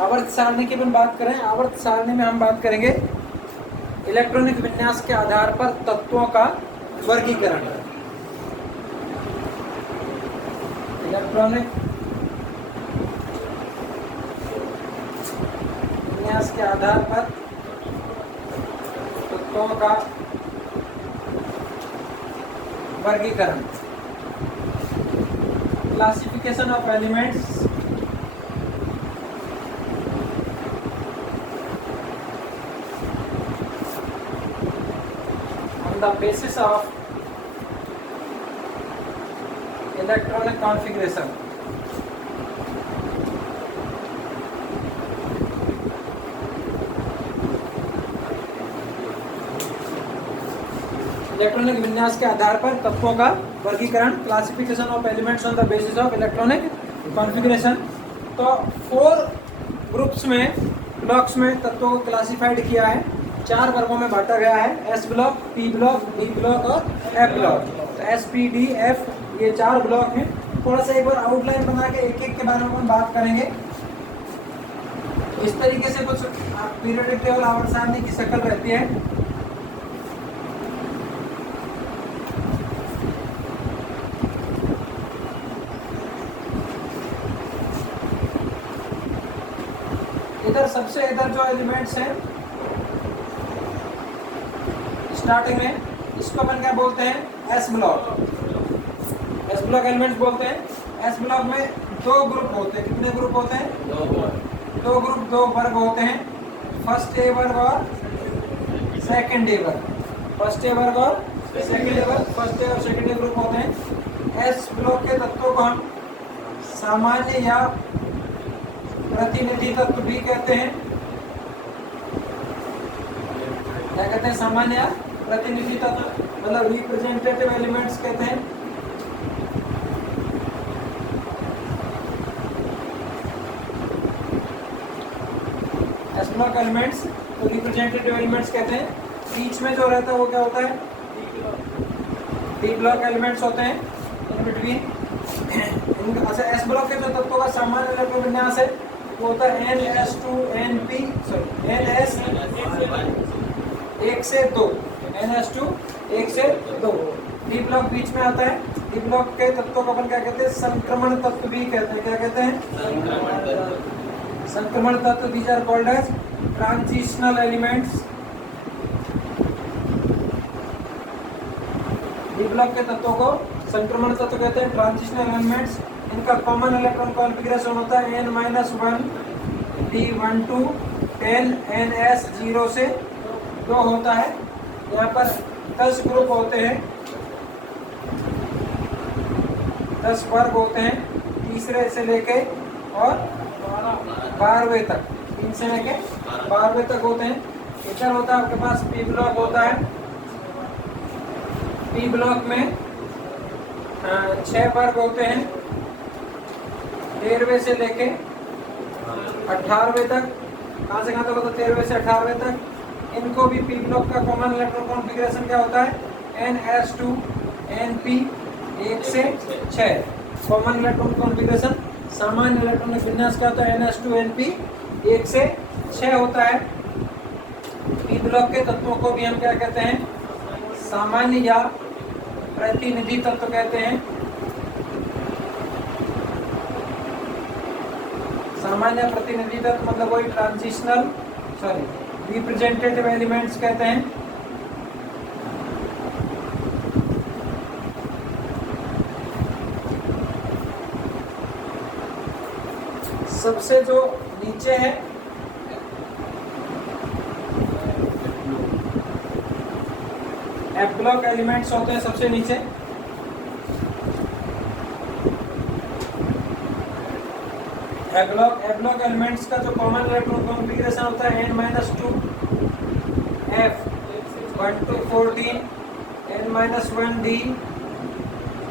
आवर्त सारणी की अपन बात करें, आवर्त सारणी में हम बात करेंगे इलेक्ट्रॉनिक विन्यास के आधार पर तत्वों का वर्गीकरण। इलेक्ट्रॉनिक विन्यास के आधार पर तत्वों का वर्गीकरण, classification of elements on the basis of electronic configuration. Electronic विन्यास के आधार पर तत्वों का वर्गीकरण, classification of elements on the basis of electronic configuration. तो 4 ग्रुप्स में, ब्लॉक्स में तत्वों को क्लासिफाइड किया है, 4 वर्गों में बांटा गया है, S block, P block, D block और एफ ब्लॉक। तो एस, पी, डी, एफ ये 4 ब्लॉक हैं। थोड़ा सा एक बार आउटलाइन बना के एक एक के बारे में हम बात करेंगे। इस तरीके से कुछ पीरियोडिक टेबल आवर्त सारणी की शक्ल रहती है। इधर जो एलिमेंट्स हैं स्टार्टिंग में, इसको अपन क्या बोलते हैं, S block. S block elements बोलते हैं। एस ब्लॉक में 2 ग्रुप होते हैं। कितने ग्रुप होते हैं? 2 ग्रुप, 2 वर्ग होते हैं, फर्स्ट ए वर्ग और सेकंड ए वर्ग। फर्स्ट ए वर्ग और सेकंड ए वर्ग, फर्स्ट ए और सेकंड ए ग्रुप होते हैं। एस ब्लॉक के तत्वों को हम सामान्य या प्रतिनिधि तत्व भी कहते हैं। क्या कहते हैं? सामान्य या प्रतिनिधि तत्व, मतलब रिप्रेजेंटेटिव एलिमेंट्स कहते हैं। एस ब्लॉक एलिमेंट्स तो रिप्रेजेंटेटिव एलिमेंट्स कहते हैं। बीच में जो रहता है वो क्या होता है? डी ब्लॉक एलिमेंट्स होते हैं इन बिटवीन। अच्छा, एस ब्लॉक के जो तत्वों का सामान्य इलेक्ट्रॉन विन्यास है वो होता है NS2NP, सॉरी NS 1 से 2, NS2 1 से 2। डी ब्लॉक बीच में आता है। डी ब्लॉक के तत्वों को अपन क्या कहते हैं? संक्रमण तत्व भी कहते हैं। क्या कहते हैं? संक्रमण तत्व। These are called as transitional elements. D block के तत्वों को संक्रमण तत्व कहते हैं, ट्रांजिशनल एलिमेंट्स। इनका कॉमन इलेक्ट्रॉन कॉन्फ़िगरेशन होता है N-1 D12 10 NS 0 से 2 होता है। यहाँ पर 10 ग्रुप होते हैं, 10 वर्ग होते हैं, तीसरे से लेके और 12वें तक, 3 से लेके 12वें तक होते हैं। इधर होता है आपके पास पी ब्लॉक होता है। पी ब्लॉक में 6 वर्ग होते हैं, 13वें से लेके 18वें तक। कहाँ से कहाँ तक होता है? 13वें से 18वें तक। इनको भी पी ब्लॉक का कॉमन इलेक्ट्रॉन कॉन्फ़िगरेशन क्या होता है? NS2NP 1 से 6 कॉमन इलेक्ट्रॉन कॉन्फ़िगरेशन। सामान्य इलेक्ट्रॉनिक विन्यास क्या होता है? NS2NP 1 से 6 होता है। पी ब्लॉक के तत्वों को भी हम क्या कहते हैं? सामान्य या प्रतिनिधि तत्व कहते हैं। सामान्य प्रतिनिधि तत्व मतलब वही ट्रांजिशनल, सॉरी रिप्रेजेंटेटिव एलिमेंट्स कहते हैं। सबसे जो नीचे है एफ ब्लॉक एलिमेंट्स होते हैं सबसे नीचे। एफ ब्लॉक एलिमेंट्स का जो कॉमन इलेक्ट्रॉन कॉन्फ़िगरेशन होता है N-2 F 1 to 14 N-1 D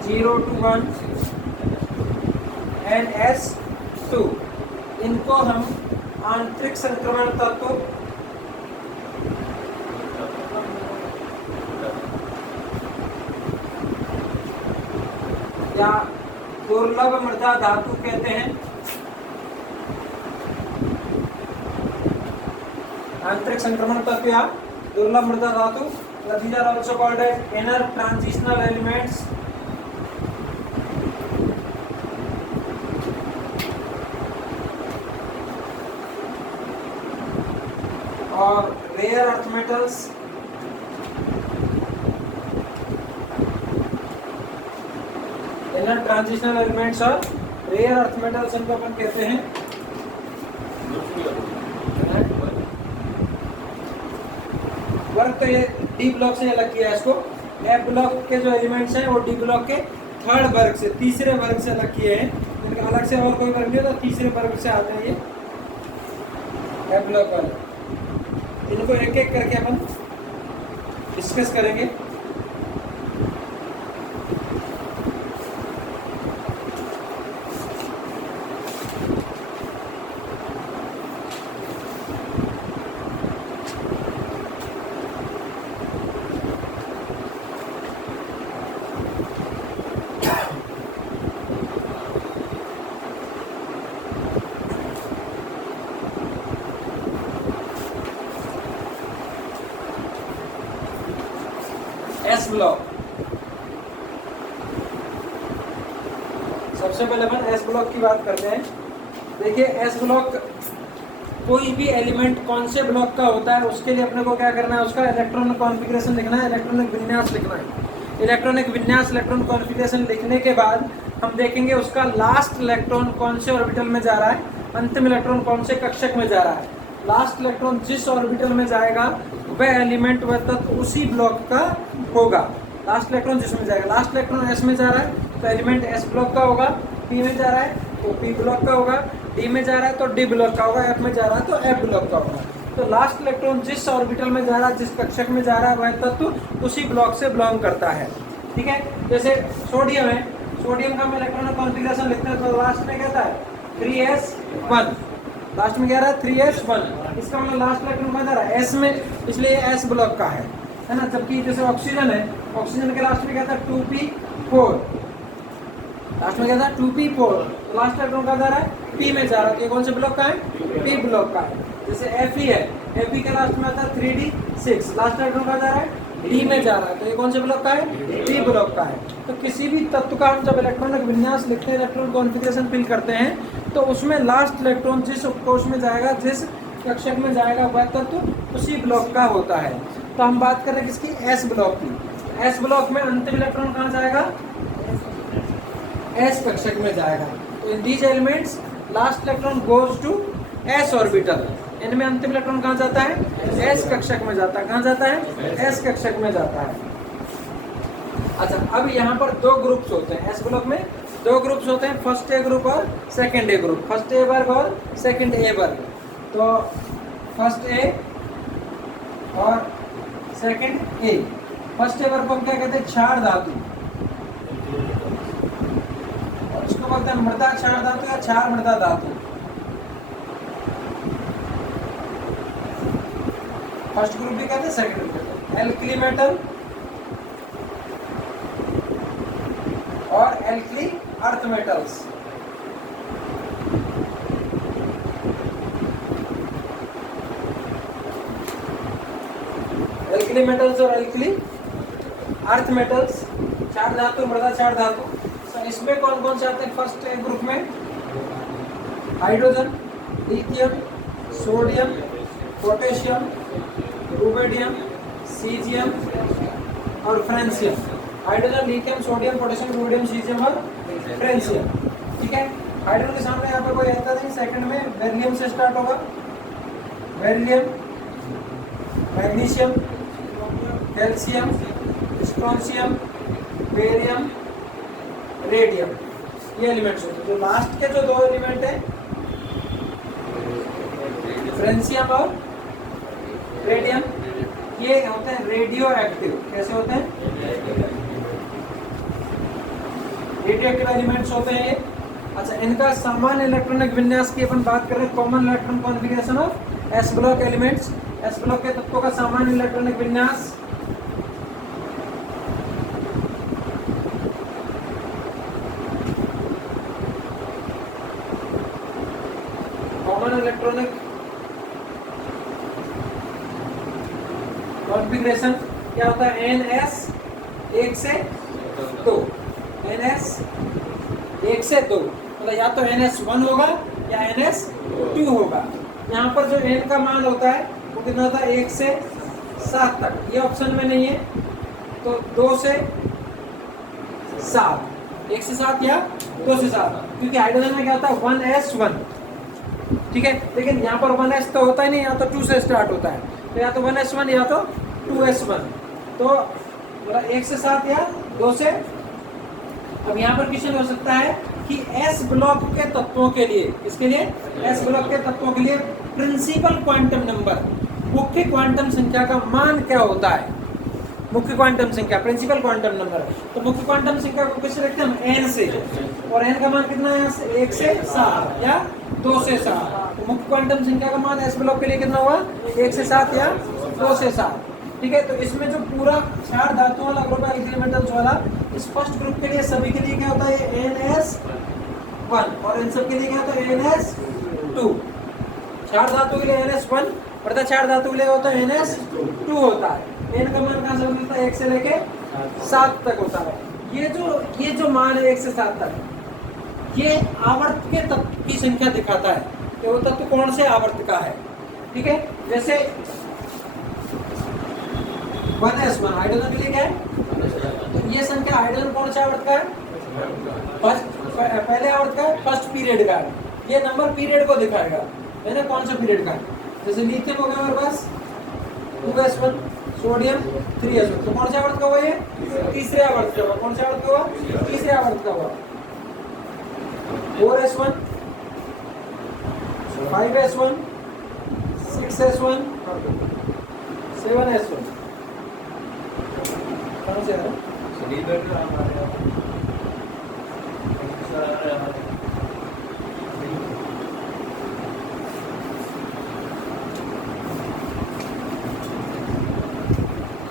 0 to 1 NS2। इनको हम आंतरिक संक्रमण तत्व या दुर्लभ मृदा धातु कहते हैं। आंतरिक संक्रमण तत्व या दुर्लभ मृदा धातु, these are also called as inner transitional elements. और rare earth metals, inner transitional elements और rare earth metals इनको अपन कहते हैं। वर्ग तो ये डी ब्लॉक से अलग किया है इसको। एफ ब्लॉक के जो एलिमेंट्स हैं वो डी ब्लॉक के थर्ड वर्ग से, तीसरे वर्ग से अलग किए हैं। इनका अलग से और कोई वर्ग नहीं होता, तीसरे वर्ग से आते हैं ये एफ ब्लॉक वाले। इनको एक एक करके अपन डिस्कस करेंगे। एस ब्लॉक, सबसे पहले अपन एस ब्लॉक की बात करते हैं। देखिए एस ब्लॉक कोई भी एलिमेंट कौन से ब्लॉक का होता है उसके लिए अपने को क्या करना है, उसका इलेक्ट्रॉनिक कॉन्फ़िगरेशन लिखना है, इलेक्ट्रॉनिक विन्यास लिखना है। इलेक्ट्रॉनिक विन्यास, इलेक्ट्रॉन कॉन्फ़िगरेशन लिखने के बाद हम देखेंगे उसका लास्ट इलेक्ट्रॉन कौन से ऑर्बिटल में जा रहा है, अंतिम इलेक्ट्रॉन कौन से कक्षक में जा रहा है। लास्ट इलेक्ट्रॉन जिस ऑर्बिटल में जाएगा वह एलिमेंट वह तत्व उसी ब्लॉक का होगा। लास्ट इलेक्ट्रॉन जिसमें जाएगा, लास्ट इलेक्ट्रॉन एस में जा रहा है तो एलिमेंट एस ब्लॉक का होगा, पी में जा रहा है तो पी ब्लॉक का होगा, डी में जा रहा है तो डी ब्लॉक का होगा, एफ में जा रहा है तो एफ ब्लॉक का होगा। तो लास्ट इलेक्ट्रॉन जिस ऑर्बिटल में जा रहा है, जिस कक्षक में जा रहा है वह तत्व उसी ब्लॉक से बिलोंग करता है। ठीक है, जैसे सोडियम है, सोडियम का हम इलेक्ट्रॉनिक कॉन्फ़िगरेशन लिखते हैं तो लास्ट में कहता है 3s1, लास्ट में क्या रहा है 3s1। इसका मतलब लास्ट इलेक्ट्रॉन कहाँ जा रहा है, एस में, इसलिए एस ब्लॉक का है ना। जबकि जैसे ऑक्सीजन है, ऑक्सीजन के लास्ट में क्या था 2p4, लास्ट में क्या था 2p4, तो लास्ट इलेक्ट्रॉन कहाँ जा रहा है पी में जा रहा है, तो ये कौन से ब्लॉक का है, पी ब्लॉक का है। जैसे Fe है, Fe के लास्ट में आता है 3d6, लास्ट इलेक्ट्रॉन कहाँ जा रहा है डी में जा रहा है, तो ये कौन से ब्लॉक का है, डी ब्लॉक का है। तो किसी भी तत्व का हम जब इलेक्ट्रॉनिक विन्यास लिखते हैं, इलेक्ट्रॉन कॉन्फ़िगरेशन फिल करते हैं, तो उसमें लास्ट इलेक्ट्रॉन जिस कोश में जाएगा, जिस कक्षक में जाएगा वह तत्व उसी ब्लॉक का होता है। तो हम बात करें किसकी, एस ब्लॉक की। एस ब्लॉक में अंतिम इलेक्ट्रॉन कहाँ जाएगा, एस कक्षक में जाएगा। तो in these elements last electron goes to S orbital. इनमें अंतिम इलेक्ट्रॉन कहाँ जाता है, एस कक्षक में जाता है। कहाँ जाता है, एस कक्षक में जाता है। अच्छा, अब यहाँ पर दो ग्रुप्स होते हैं एस ब्लॉक में, दो ग्रुप्स होते हैं, फर्स्ट ए ग्रुप और second A group, first A वर्ग और सेकंड ए वर्ग। तो फर्स्ट ए और सेकंड ए, फर्स्ट ए वर्ग को हम क्या कहते हैं, क्षार धातु, और इसको बोलते हैं मृदा क्षार धातु या क्षार मृदा धातु। फर्स्ट ग्रुप भी कहते हैं, सेकंड ग्रुप कहते हैं। एल्कली मेटल और alkali earth metals. Alkali metals और एल्कली अर्थ मेटल्स, क्षार धातु, मृदा क्षार धातु। तो इसमें कौन कौन से आते हैं, फर्स्ट ग्रुप में hydrogen, lithium, sodium, potassium, rubidium, caesium और francium. Hydrogen, lithium, sodium, potassium, rubidium, caesium और फ्रेंसियम। ठीक है, हाइड्रोजन के सामने यहाँ पे कोई आता नहीं, सेकंड में बेरिलियम से स्टार्ट होगा, beryllium, magnesium, calcium, strontium, barium, radium, ये एलिमेंट्स होते हैं। जो लास्ट के जो दो एलिमेंट हैं फ्रेंसियम और रेडियम, ये होते हैं रेडियो एक्टिव। कैसे होते हैं, रेडियो एक्टिव एलिमेंट्स होते हैं ये। अच्छा, इनका सामान्य इलेक्ट्रॉनिक विन्यास की अपन बात करें, common electron configuration of S block elements. S block के तत्वों का सामान्य इलेक्ट्रॉनिक विन्यास कॉमन इलेक्ट्रॉनिक कॉन्फ़िगरेशन क्या होता है, NS 1 से 2, NS 1 से 2, मतलब या तो NS 1 होगा या NS 2 होगा। यहाँ पर जो n का मान होता है वो कितना होता है, 1 से 7 तक, ये ऑप्शन में नहीं है, तो 2 से 7, 1 से 7 या 2 से 7, क्योंकि हाइड्रोजन में क्या होता है 1s1, ठीक है। लेकिन यहाँ पर 1s तो होता ही नहीं, या तो 2 से स्टार्ट होता है, तो या तो 1s1 या तो 2s1, तो मतलब 1 से 7 या 2 से। अब यहाँ पर क्वेश्चन हो सकता है कि s ब्लॉक के तत्वों के लिए, इसके लिए s ब्लॉक के तत्वों के लिए प्रिंसिपल क्वांटम नंबर, मुख्य क्वांटम संख्या का मान क्या होता है। मुख्य क्वांटम संख्या, प्रिंसिपल क्वांटम नंबर, तो मुख्य क्वांटम संख्या को कैसे रखते हैं हम, n से, और n का मान कितना है, 1 से 7 या 2 से 7, तो मुख्य क्वांटम संख्या का मान s ब्लॉक के लिए कितना हुआ, 1 से 7 या 2 से 7, ठीक है। तो इसमें जो पूरा 4 धातुओं वाला ग्रुप है, एल्किल मेटल्स वाला, इस फर्स्ट ग्रुप के लिए सभी के लिए क्या होता है, NS1, और इन सब के लिए क्या होता है, NS2। 4 धातु के लिए NS1, और 4 धातु के लिए होता है NS2 होता है। n का मान कहाँ से मिलता है, 1 से लेके 7 तक होता है। ये जो मान है 1 से 7 तक, ये आवर्त के तत्व की संख्या दिखाता है कि वो तत्व कौन से आवर्त का है, ठीक है। जैसे 1s1 हाइड्रोजन के लिए क्या है, तो ये संख्या हाइड्रोजन कौन से आवर्त का है, पहले आवर्त का है, फर्स्ट पीरियड का है। ये नंबर पीरियड को दिखाएगा, है ना, कौन सा पीरियड का है। जैसे लिथियम हो गया हमारे पास 2s1, सोडियम 3s1, तो कौन से आवर्त का हुआ, ये तीसरे आवर्त का हुआ। कौन से आवर्त का हुआ, तीसरे आवर्त का हुआ। 4s1, 5s1, 6s1, 7s1, कौन से है,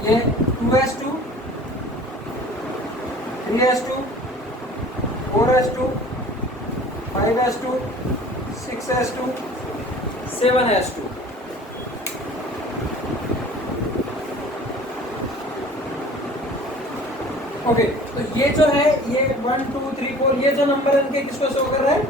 ये 2s2, 3s2, 4s2, 5s2, 6s2, 7s2। Okay, तो ये जो है, ये 1 2 3 4, ये जो नंबर इनके किसको शो कर रहा है,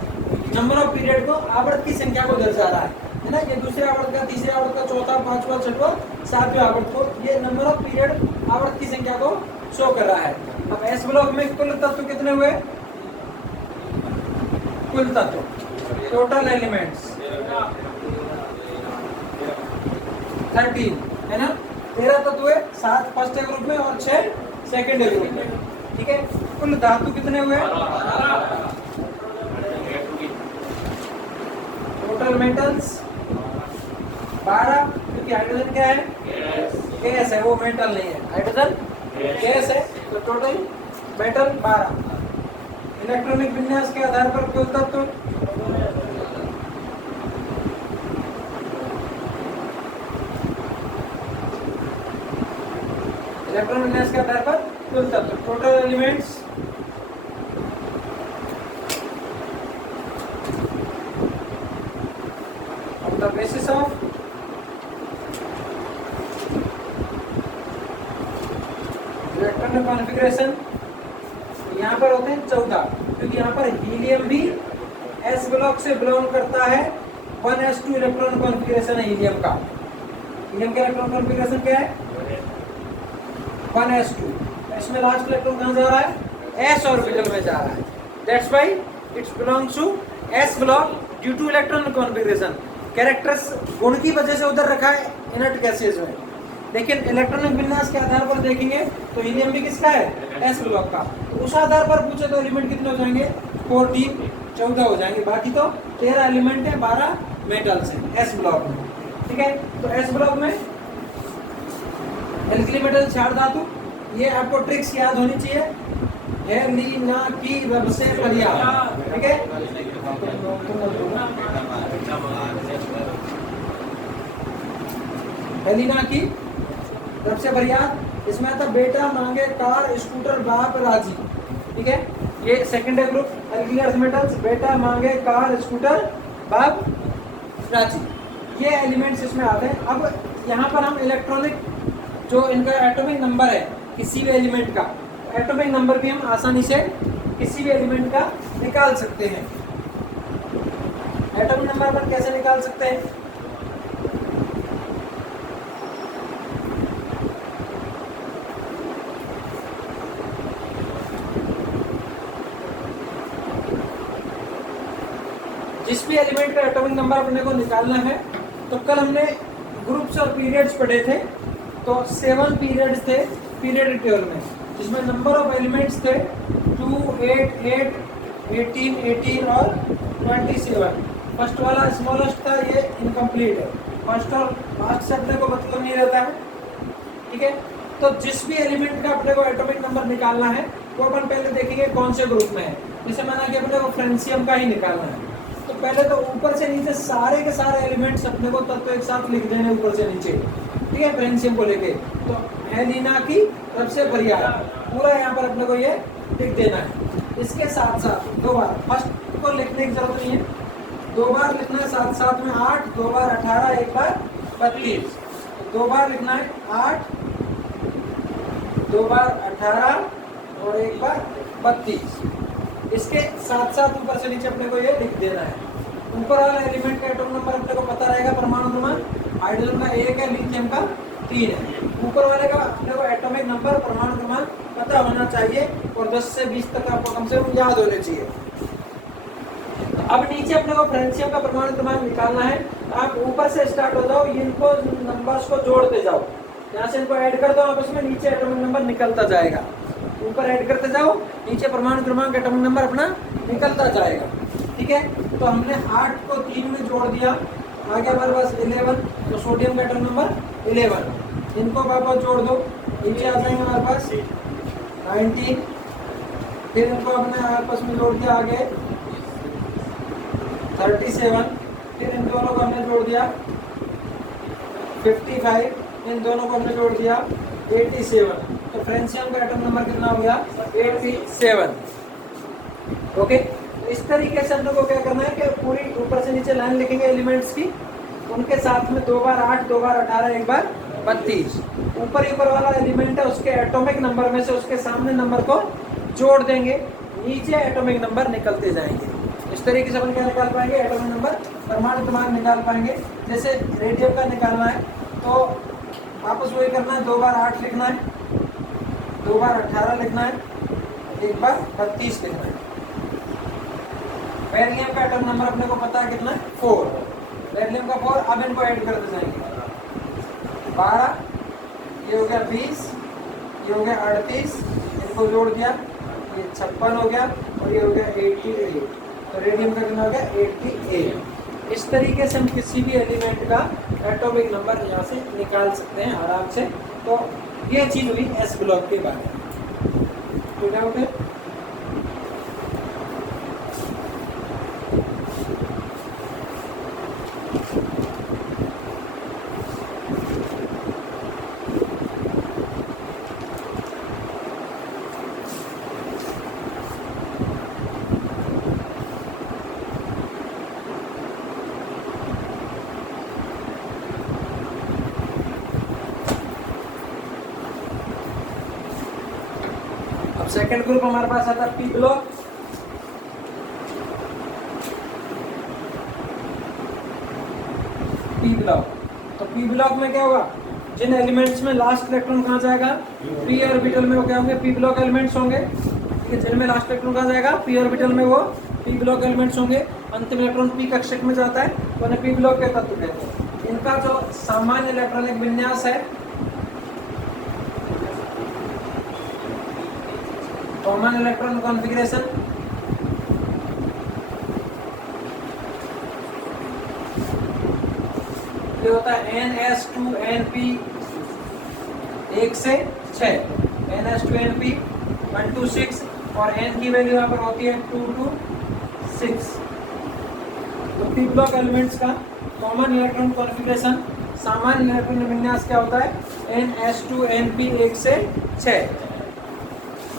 नंबर ऑफ पीरियड को, आवर्त की संख्या को दर्शा रहा है ना। ये दूसरे आवर्त का, तीसरे आवर्त का, चौथा, पांचवा, छठवां, सातवें आवर्त को, ये नंबर ऑफ पीरियड आवर्त की संख्या को शो कर रहा है। अब एस ब्लॉक में कुल तत्व कितने हुए, कुल तत्व, टोटल एलिमेंट्स 13, है ना। 13 तत्व है, 7 फर्स्ट ग्रुप में और 6 सेकेंड ग्रुप में, ठीक है। कुल धातु कितने हुए, टोटल मेटल्स 12, क्योंकि हाइड्रोजन क्या है, गैस है, वो मेटल नहीं है, हाइड्रोजन गैस है, तो टोटल मेटल 12। इलेक्ट्रॉनिक विन्यास के आधार पर कुल तत्व, इलेक्ट्रॉन विन्यास के आधार पर कुल तत्व, total elements on the basis of electronic configuration, यहाँ पर होते हैं 14, क्योंकि यहाँ पर हीलियम भी s ब्लॉक से बिलोंग करता है। 1s2 इलेक्ट्रॉन कॉन्फ़िगरेशन है हीलियम का। हीलियम का इलेक्ट्रॉन कॉन्फ़िगरेशन क्या है, 1s2। इसमें लास्ट इलेक्ट्रॉन कहाँ जा रहा है, s ऑर्बिटल में जा रहा है। That's why it's belongs to s block due to electron configuration. Characters गुण की वजह से उधर रखा है इनर्ट गैसेज में, लेकिन इलेक्ट्रॉनिक विन्यास के आधार पर देखेंगे तो हीलियम भी किसका है, s ब्लॉक का। तो उस आधार पर पूछे तो एलिमेंट कितने हो जाएंगे, 14 हो जाएंगे। बाकी तो 13 एलिमेंट है, 12 मेटल्स हैं s ब्लॉक में, ठीक है। तो s ब्लॉक में एल्किली मेटल 4 धातु, ये आपको ट्रिक्स याद होनी चाहिए, है ली ना की रब से फरियाद, ठीक है। हेलिना की रब से फरियाद, इसमें आता बेटा मांगे कार स्कूटर बाप राजी, ठीक है। ये second group alkali earth metals, बेटा मांगे कार स्कूटर बाप राजी, ये एलिमेंट्स इसमें आते हैं। अब यहाँ पर हम इलेक्ट्रॉनिक जो इनका एटॉमिक नंबर है किसी भी एलिमेंट का, एटॉमिक नंबर भी हम आसानी से किसी भी एलिमेंट का निकाल सकते हैं। एटॉमिक नंबर अपन कैसे निकाल सकते हैं? जिस भी एलिमेंट का एटॉमिक नंबर अपने को निकालना है, तो कल हमने ग्रुप्स और पीरियड्स पढ़े थे। तो 7 पीरियड्स थे पीरियड टेबल में, जिसमें नंबर ऑफ एलिमेंट्स थे 2, 8, 8, 18, 18 और 27। फर्स्ट वाला स्मॉलेस्ट था, ये इनकम्प्लीट है। फर्स्ट और लास्ट से अपने को मतलब नहीं रहता है, ठीक है। तो जिस भी एलिमेंट का अपने को एटॉमिक नंबर निकालना है वो अपन पहले देखेंगे कौन से ग्रुप में है। जैसे माना कि अपने को फ्रेंसियम का ही निकालना है, तो पहले तो ऊपर से नीचे सारे के सारे एलिमेंट्स अपने को तत्व एक साथ लिख देने ऊपर से नीचे, ठीक है, फ्रेंसियम को लेके। तो एलिना की सबसे बढ़िया पूरा यहाँ पर अपने को ये लिख देना है। इसके साथ साथ 2 बार फर्स्ट को लिखने की जरूरत नहीं है, 2 बार लिखना है। साथ साथ में 8, 2 बार 18, 1 बार 32। 2 बार लिखना है 8, 2 बार 18 और 1 बार 32। इसके साथ साथ ऊपर से नीचे अपने को ये लिख देना है। ऊपर वाला एलिमेंट का एटॉमिक नंबर अपने को पता रहेगा, परमाणु क्रमांक हाइड्रोजन का 1 है, लिथियम का 3 है। ऊपर वाले का अपने को एटॉमिक नंबर परमाणु क्रमांक पता होना चाहिए और 10 से 20 तक आपको कम से कम याद होने चाहिए। अब नीचे अपने को फ्रेंसियम का परमाणु क्रमांक निकालना है। आप ऊपर से स्टार्ट हो जाओ, इनको नंबर्स को जोड़ते जाओ, यहाँ से इनको ऐड कर दो आपस में, नीचे एटॉमिक नंबर निकलता जाएगा। ऊपर ऐड करते जाओ, नीचे परमाणु क्रमांक एटॉमिक नंबर अपना निकलता जाएगा, ठीक है। तो हमने 8 को 3 में जोड़ दिया, आगे हमारे पास 11, तो सोडियम का एटॉमिक नंबर 11। इनको वापस जोड़ दो, नीचे आ जाएंगे हमारे पास 19। फिर इनको अपने आपस में जोड़ दिया, आगे 37। फिर इन दोनों को हमने जोड़ दिया 55। इन दोनों को हमने जोड़ दिया 87। तो फ्रेंसियम का एटॉमिक नंबर कितना हो गया? 87। ओके, तो इस तरीके से हम लोग को क्या करना है कि पूरी ऊपर से नीचे लाइन लिखेंगे एलिमेंट्स की, उनके साथ में 2 बार 8, 2 बार 18, 1 बार 32। ऊपर वाला एलिमेंट है उसके एटॉमिक नंबर में से उसके सामने नंबर को जोड़ देंगे, नीचे एटॉमिक नंबर निकलते जाएंगे। इस तरीके से अपन क्या निकाल पाएंगे? एटॉमिक नंबर, परमाणु क्रमांक निकाल पाएंगे। जैसे रेडियम का निकालना है तो वापस वही करना है, 2 बार 8 लिखना है, 2 बार 18 लिखना है, 1 बार 32 लिखना है। बेरिलियम का एटॉमिक नंबर अपने को पता है कितना है? 4। बेरिलियम का 4। अब इनको ऐड करते जाएंगे, 12, ये हो गया 20, ये हो गया 38, इनको जोड़ दिया, ये 56 हो गया और ये हो गया 88। तो रेडियम का कितना हो गया? 88। इस तरीके से हम किसी भी एलिमेंट का एटॉमिक नंबर यहाँ से निकाल सकते हैं आराम से। तो ये चीज हुई एस ब्लॉक के बारे में, ठीक है। ओके, सेकेंड ग्रुप हमारे पास आता है पी ब्लॉक। पी ब्लॉक, तो पी ब्लॉक में क्या होगा? जिन एलिमेंट्स में लास्ट इलेक्ट्रॉन कहाँ जाएगा? पी ऑर्बिटल में वो क्या होंगे? पी ब्लॉक एलिमेंट्स होंगे, ठीक है। जिनमें लास्ट इलेक्ट्रॉन कहाँ जाएगा? पी ऑर्बिटल में, वो पी ब्लॉक एलिमेंट्स होंगे। अंतिम इलेक्ट्रॉन पी कक्षक में जाता है, तो उन्हें पी ब्लॉक के तत्व कहते हैं। इनका जो सामान्य इलेक्ट्रॉनिक विन्यास है, कॉमन इलेक्ट्रॉन कॉन्फ़िगरेशन, ये होता है NS2NP 1 से 6, NS2NP 1 to 6, और N की वैल्यू यहाँ पर होती है 2 to 6। तो पी ब्लॉक एलिमेंट्स का कॉमन इलेक्ट्रॉन कॉन्फ़िगरेशन, सामान्य इलेक्ट्रॉन विन्यास क्या होता है? NS2NP 1 से 6,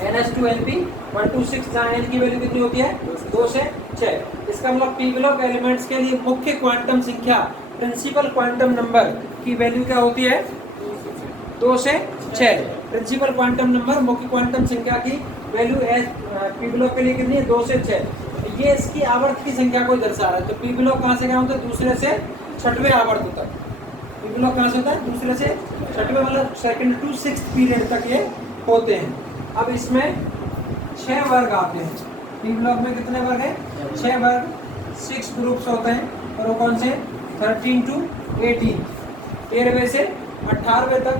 NS2NP 1 to 6, जहाँ N की वैल्यू कितनी होती है? 2 से 6। इसका मतलब पी ब्लॉक एलिमेंट्स के लिए मुख्य क्वांटम संख्या, प्रिंसिपल क्वांटम नंबर की वैल्यू क्या होती है? 2 से 6। प्रिंसिपल क्वांटम नंबर मुख्य क्वांटम संख्या की वैल्यू एस पी ब्लॉक के लिए कितनी है? 2 से 6। ये इसकी आवर्त की संख्या को दर्शा रहा है। तो पी ब्लॉक कहाँ से क्या होता है? दूसरे से छठवें आवर्त तक। पी ब्लॉक कहाँ से होता है? दूसरे से छठवें, मतलब सेकंड टू सिक्स्थ पीरियड तक ये होते हैं। अब इसमें 6 वर्ग आते हैं। पी ब्लॉक में कितने वर्ग हैं? 6 वर्ग, 6 ग्रुप्स होते हैं। और वो कौन से? 13 टू 18, 13वें से 18वें तक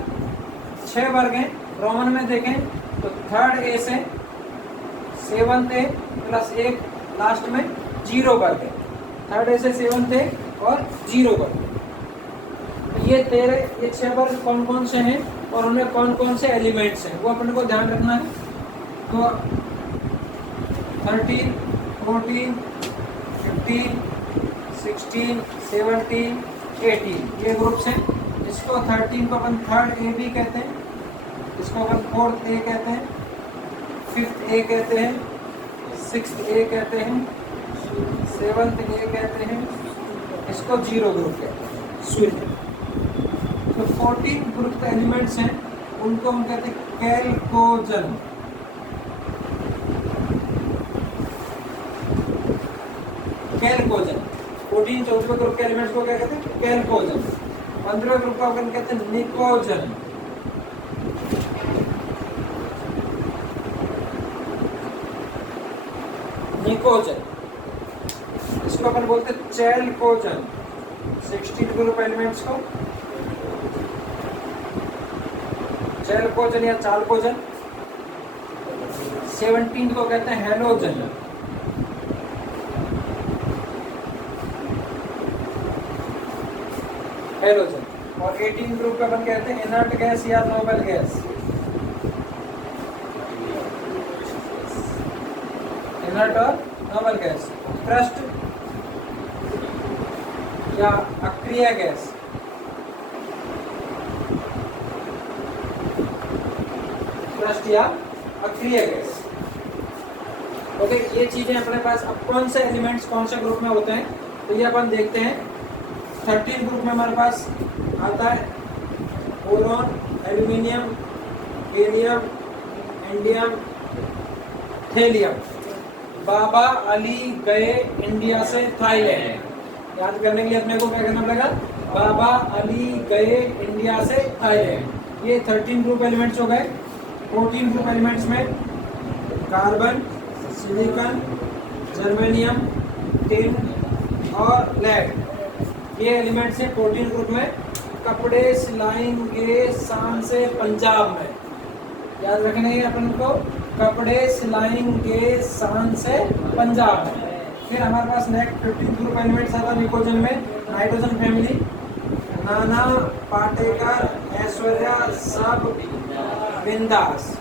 6 वर्ग हैं। रोमन में देखें तो 3rd ए से 7th ए प्लस 1 लास्ट में 0 वर्ग है। 3rd ए से 7th ए और 0 वर्ग। ये 6 वर्ग कौन कौन से हैं और उनमें कौन कौन से एलिमेंट्स हैं, वो अपने को ध्यान रखना है। तो 13, 14, 15, 16, 17, 18 ये ग्रुप्स हैं। इसको 13 को अपन 3rd ए भी कहते हैं, इसको अपन 4th ए कहते हैं, 5th ए कहते हैं, 6th ए कहते हैं, 7th ए कहते हैं, इसको 0 ग्रुप कहते हैं। स्वीट। तो 14 ग्रुप के एलिमेंट्स हैं, उनको हम कहते हैं कैल्कोजन। कैल्कोजन 14 14वें ग्रुप के एलिमेंट्स को क्या कहते हैं? कैल्कोजन। 15वें ग्रुप का अपन कहते हैं निकोजन। निकोजन, इसको अपन बोलते हैं चैल्कोजन। 16 ग्रुप एलिमेंट्स को चैल्कोजन या चाल्कोजन। 17 को कहते हैं हेलोजन। हेलोजन। और 18 ग्रुप का अपन कहते हैं इनर्ट गैस या नोबल गैस। इनर्ट और नोबल गैस। क्रस्ट या अक्रिय गैस। क्रस्ट या अक्रिय गैस। ओके, ये चीजें अपने पास। अब कौन से एलिमेंट्स कौन से ग्रुप में होते हैं, तो ये अपन देखते हैं। 13 ग्रुप में हमारे पास आता है boron, aluminium, gallium, indium, thallium. बाबा अली गए इंडिया से थाईलैंड। याद करने के लिए अपने को क्या करना पड़ेगा? बाबा अली गए इंडिया से थाईलैंड। ये 13 ग्रुप एलिमेंट्स हो गए। 14 ग्रुप एलिमेंट्स में कार्बन, सिलिकॉन, जर्मेनियम, टिन और लेड, ये एलिमेंट्स हैं 14 ग्रुप में। कपड़े सिलाएंगे शान से पंजाब में। याद रखने हैं अपन को, कपड़े सिलाएंगे शान से पंजाब में। फिर हमारे पास नेक्स्ट 15 ग्रुप एलिमेंट्स आता है निकोजन में। नाइट्रोजन फैमिली, नाना पाटेकर, ऐश्वर्या सब बिंदास।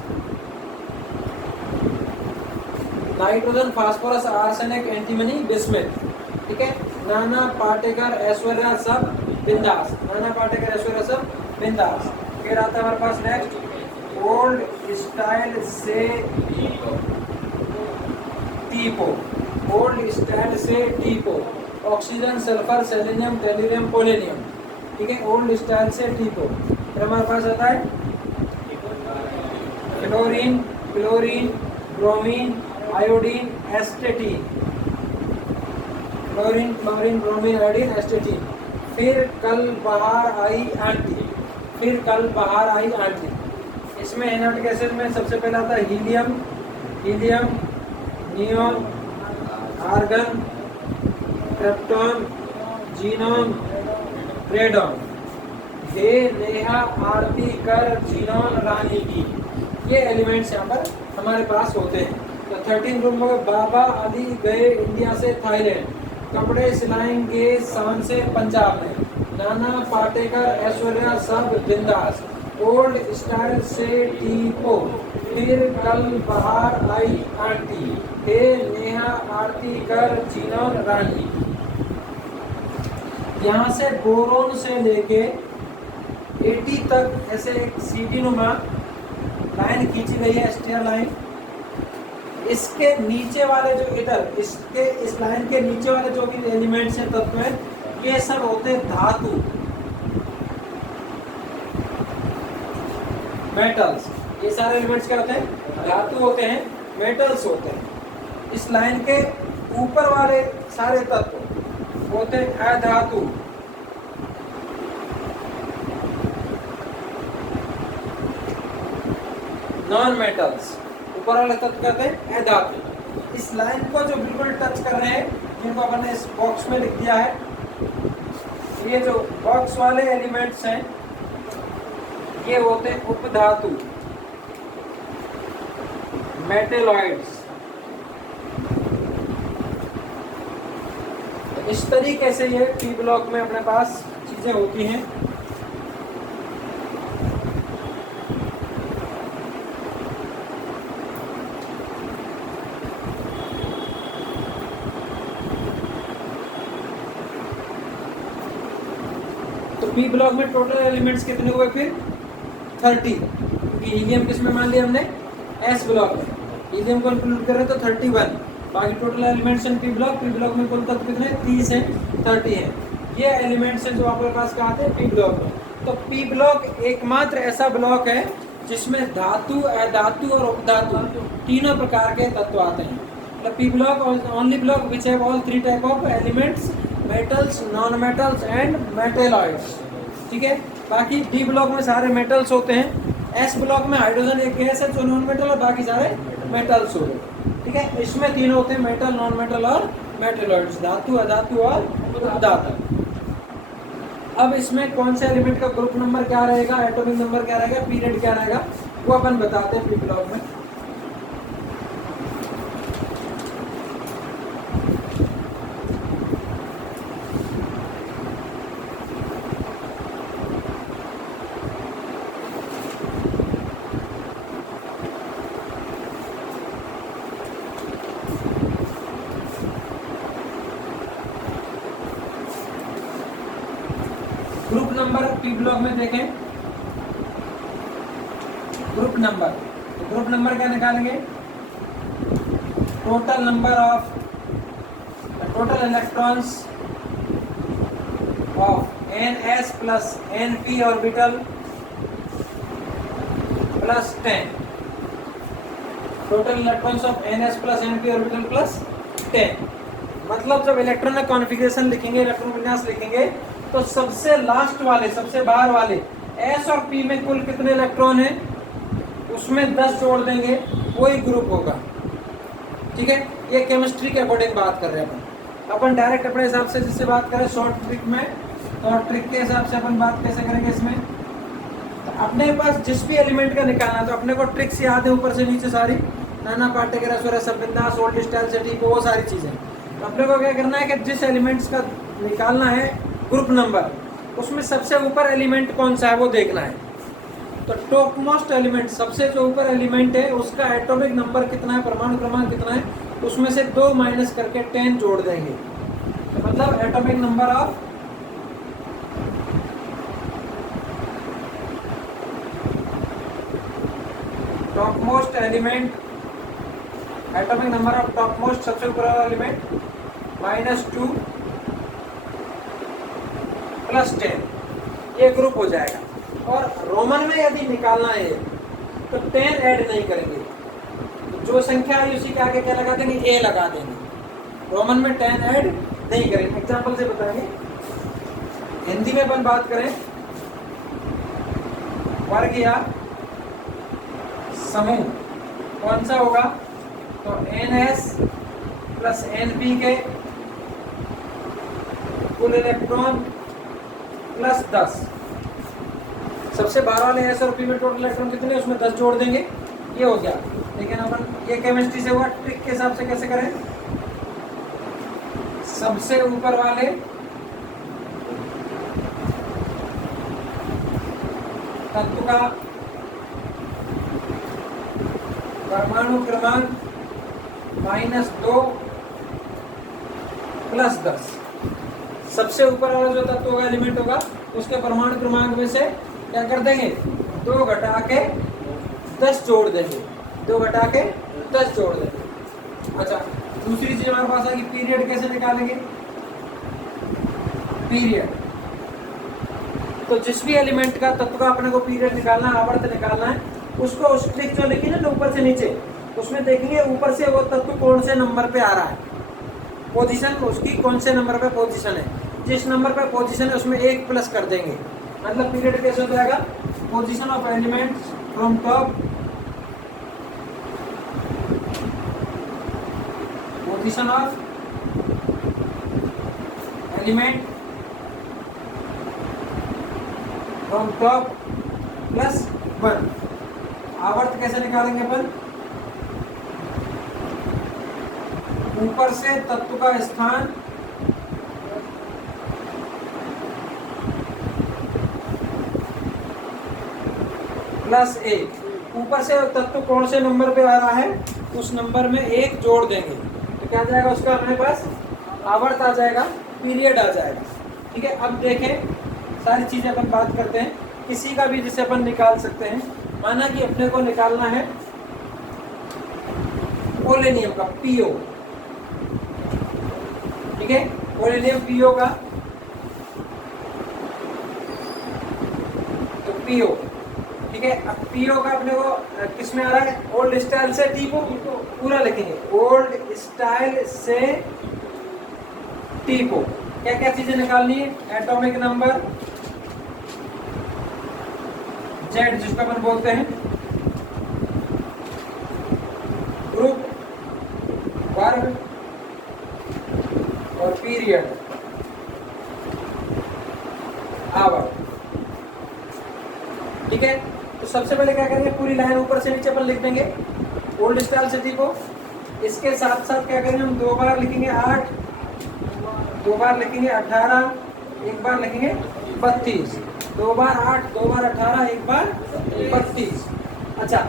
Nitrogen, phosphorus, arsenic, antimony, bismuth. ठीक है, नाना पाटेकर, ऐश्वर्या सब बिंदास। नाना पाटेकर, ऐश्वर्या सब बिंदास। फिर आता है हमारे पास नेक्स्ट ओल्ड स्टाइल से टीपो। ओल्ड स्टाइल से टीपो। Oxygen, sulphur, selenium, tellurium, polonium. ठीक है, ओल्ड स्टाइल से टीपो। फिर हमारे पास आता है chlorine, chlorine, bromine, iodine, astatine. Chlorine, chlorine, bromine, iodine, astatine. फिर कल बाहर आई आंटी। फिर कल बाहर आई आंटी। इसमें इनर्ट गैसेज में सबसे पहले आता है helium, helium, neon, argon, krypton, xenon, radon. दे नेहा आरती कर जीनोन रानी की। ये एलिमेंट्स यहाँ पर हमारे पास होते हैं। तो 13 ग्रुप में बाबा अली गए इंडिया से थाईलैंड। कपड़े सिलाएंगे शान से पंजाब में। नाना पाटेकर, ऐश्वर्या सब बिंदास। ओल्ड स्टाइल से टीपो। फिर कल बाहर आई आंटी। हे नेहा आरती कर जीनोन रानी। यहाँ से बोरोन से लेके 80 तक ऐसे एक सीधी नुमा लाइन खींची गई है, स्टेयर लाइन। इसके नीचे वाले जो इधर इसके इस लाइन के नीचे वाले जो भी एलिमेंट्स हैं, तत्व हैं, ये सब होते हैं धातु। मेटल्स। ये सारे एलिमेंट्स क्या होते हैं? धातु होते हैं, मेटल्स होते हैं। इस लाइन के ऊपर वाले सारे तत्व होते हैं अधातु। Non metals. ऊपर वाले तत्व कहते हैं अधातु। इस लाइन को जो बिल्कुल टच कर रहे हैं, जिनको अपन ने इस बॉक्स में लिख दिया है, ये जो बॉक्स वाले एलिमेंट्स हैं ये होते हैं उपधातु, मेटेलॉइड्स। तो इस तरीके से ये पी ब्लॉक में अपने पास चीजें होती हैं। पी ब्लॉक में टोटल एलिमेंट्स कितने हुए फिर? 30, क्योंकि हीलियम किस में मान लिया हमने? एस ब्लॉक में। हीलियम को इंक्लूड कर रहे तो 31। बाकी total elements in P block में कुल तत्व कितने? 30 हैं, 30 हैं। ये एलिमेंट्स हैं जो आपके पास कहाँ थे? पी ब्लॉक में। तो पी ब्लॉक एकमात्र ऐसा ब्लॉक है जिसमें धातु, अधातु और उपधातु तीनों प्रकार के तत्व आते हैं। मतलब P block only block which have all 3 type of elements, metals, non metals and metalloids. ठीक है। बाकी डी ब्लॉक में सारे मेटल्स होते हैं। एस ब्लॉक में हाइड्रोजन एक गैस है जो नॉन मेटल, और बाकी सारे मेटल्स हो गए। ठीक है। इसमें तीन होते हैं, मेटल, नॉन मेटल और मेटेलॉइड्स, धातु, अधातु और उपधातु। अब इसमें कौन से एलिमेंट का ग्रुप नंबर क्या रहेगा, एटॉमिक नंबर क्या रहेगा, पीरियड क्या रहेगा, वो अपन बताते हैं पी ब्लॉक में। ग्रुप नंबर पी ब्लॉक में देखें, ग्रुप नंबर क्या निकालेंगे? Total number of total electrons of NS plus NP orbital plus 10। Total electrons of NS plus NP orbital plus 10। मतलब जब इलेक्ट्रॉन का कॉन्फ़िगरेशन लिखेंगे, इलेक्ट्रॉन विन्यास लिखेंगे, तो सबसे लास्ट वाले, सबसे बाहर वाले S और P में कुल कितने इलेक्ट्रॉन हैं, उसमें 10 जोड़ देंगे, वही ग्रुप होगा। ठीक है। ये केमिस्ट्री के अकॉर्डिंग बात कर रहे हैं अपन डायरेक्ट अपने हिसाब से जिससे बात करें शॉर्ट ट्रिक में, तो ट्रिक के हिसाब से अपन बात कैसे करेंगे इसमें? तो अपने पास जिस भी एलिमेंट का निकालना, तो अपने को ट्रिक्स याद है ऊपर से नीचे सारी, नाना पाटेकर, सूर्य सबिंदास, ओल्ड स्टाइल से ठीक, वो सारी चीज़ें। तो अपने को क्या करना है कि जिस एलिमेंट्स का निकालना है ग्रुप नंबर, उसमें सबसे ऊपर एलिमेंट कौन सा है वो देखना है। तो टॉप मोस्ट एलिमेंट, सबसे जो ऊपर एलिमेंट है, उसका एटॉमिक नंबर कितना है, परमाणु क्रमांक कितना है, उसमें से 2 माइनस करके 10 जोड़ देंगे। तो मतलब atomic number of top most element, atomic number of top most सबसे ऊपर वाला एलिमेंट -2 प्लस 10, ये ग्रुप हो जाएगा। और रोमन में यदि निकालना है तो 10 ऐड नहीं करेंगे, तो जो संख्या है उसी के आगे क्या लगा देंगे? A लगा देंगे। रोमन में 10 ऐड नहीं करेंगे। एग्जांपल से बताएंगे। हिंदी में अपन बात करें, वर्ग या समूह कौन सा होगा, तो NS प्लस NP के कुल इलेक्ट्रॉन प्लस 10। सबसे बाहर वाले S और P में टोटल इलेक्ट्रॉन कितने, उसमें 10 जोड़ देंगे, ये हो गया। लेकिन अपन ये केमिस्ट्री से हुआ, ट्रिक के हिसाब से कैसे करें? सबसे ऊपर वाले तत्व का परमाणु क्रमांक -2 प्लस 10। सबसे ऊपर वाला जो तत्व होगा, एलिमेंट होगा, उसके परमाणु क्रमांक में से क्या कर देंगे? 2 घटा के 10 जोड़ देंगे, 2 घटा के 10 जोड़ देंगे। अच्छा, दूसरी चीज हमारे पास आएगी, पीरियड कैसे निकालेंगे? पीरियड तो जिस भी एलिमेंट का तत्व का अपने को पीरियड निकालना है, आवर्त निकालना है, उसको उस ट्रिक जो लिखी ना ऊपर से नीचे, उसमें देखेंगे ऊपर से वो तत्व कौन से नंबर पे आ रहा है, पोजीशन उसकी कौन से नंबर पे पोजीशन है, जिस नंबर पे पोजीशन है उसमें एक प्लस कर देंगे। मतलब पीरियड कैसे हो जाएगा, position of element from top, position of element from top plus 1। आवर्त कैसे निकालेंगे अपन, ऊपर से तत्व का स्थान प्लस 1। ऊपर से तत्व कौन से नंबर पे आ रहा है, उस नंबर में 1 जोड़ देंगे, तो क्या आ जाएगा उसका अपने पास, आवर्त आ जाएगा, पीरियड आ जाएगा। ठीक है, अब देखें सारी चीजें अपन बात करते हैं, किसी का भी जिसे अपन निकाल सकते हैं। माना कि अपने को निकालना है पोलेनियम का पीओ, ठीक है, पोलेनियम पीओ का, तो पीओ, ठीक है। अब पीओ का अपने को किस में आ रहा है, ओल्ड स्टाइल से टीपो, पूरा लिखेंगे, ओल्ड स्टाइल से टीपो। क्या क्या चीजें निकालनी है, एटॉमिक नंबर जेड जिसको अपन बोलते हैं, ग्रुप, वर्ग और पीरियड, आवर्त। ठीक है, तो सबसे पहले क्या करेंगे, पूरी लाइन ऊपर से नीचे अपन लिख देंगे, ओल्ड स्टाइल से टीपो। इसके साथ साथ क्या करेंगे, हम 2 बार लिखेंगे 8, 2 बार लिखेंगे 18, 1 बार लिखेंगे 32, 2 बार 8, 2 बार 18, 1 बार 32। अच्छा,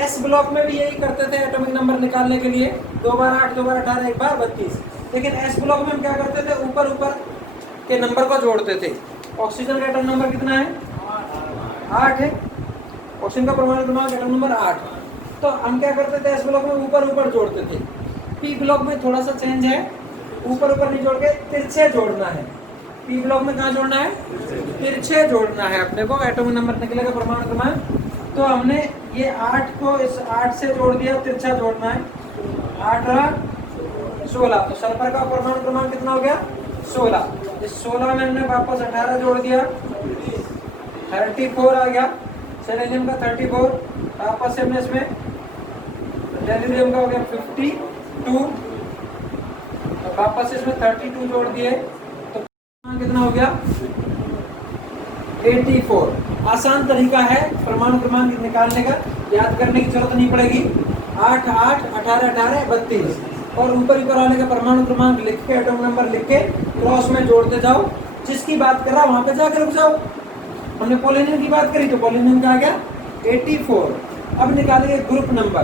एस ब्लॉक में भी यही करते थे एटॉमिक नंबर निकालने के लिए, 2 बार 8, 2 बार 18, 1 बार 32। लेकिन एस ब्लॉक में हम क्या करते थे, ऊपर ऊपर के नंबर को जोड़ते थे। ऑक्सीजन का एटॉमिक नंबर कितना है, 8 है, ऑक्सीजन का परमाणु क्रमांक एटॉमिक नंबर 8। तो हम क्या करते थे, एस ब्लॉक में ऊपर ऊपर जोड़ते थे। पी ब्लॉक में थोड़ा सा चेंज है, ऊपर ऊपर नहीं जोड़ के तिरछे जोड़ना है। पी ब्लॉक में कहाँ जोड़ना है, तिरछे जोड़ना है अपने को, एटॉमिक नंबर निकलेगा परमाणु क्रमांक। तो हमने ये 8 को इस 8 से जोड़ दिया, तिरछा जोड़ना है, 8 और 16, तो सल्फर का परमाणु क्रमांक कितना हो गया, 16। इस 16 में हमने वापस 18 जोड़ दिया, 34 आ गया। सेलेनियम का 34, वापस से हमने इसमें गैलीलियम का हो गया 52, वापस से इसमें 32 जोड़ दिए, तो कितना हो गया, 84। आसान तरीका है परमाणु क्रमांक निकालने का, याद करने की जरूरत नहीं पड़ेगी। 8 8 18 18 32, और ऊपर ऊपर आने का परमाणु क्रमांक लिख के, एटॉमिक नंबर लिख के क्रॉस में जोड़ते जाओ। जिसकी बात कर रहा वहां पे जाकर रुक जाओ। हमने पोलेनियम की बात करी तो पोलेनियम का आ गया 84। अब निकालेंगे ग्रुप नंबर।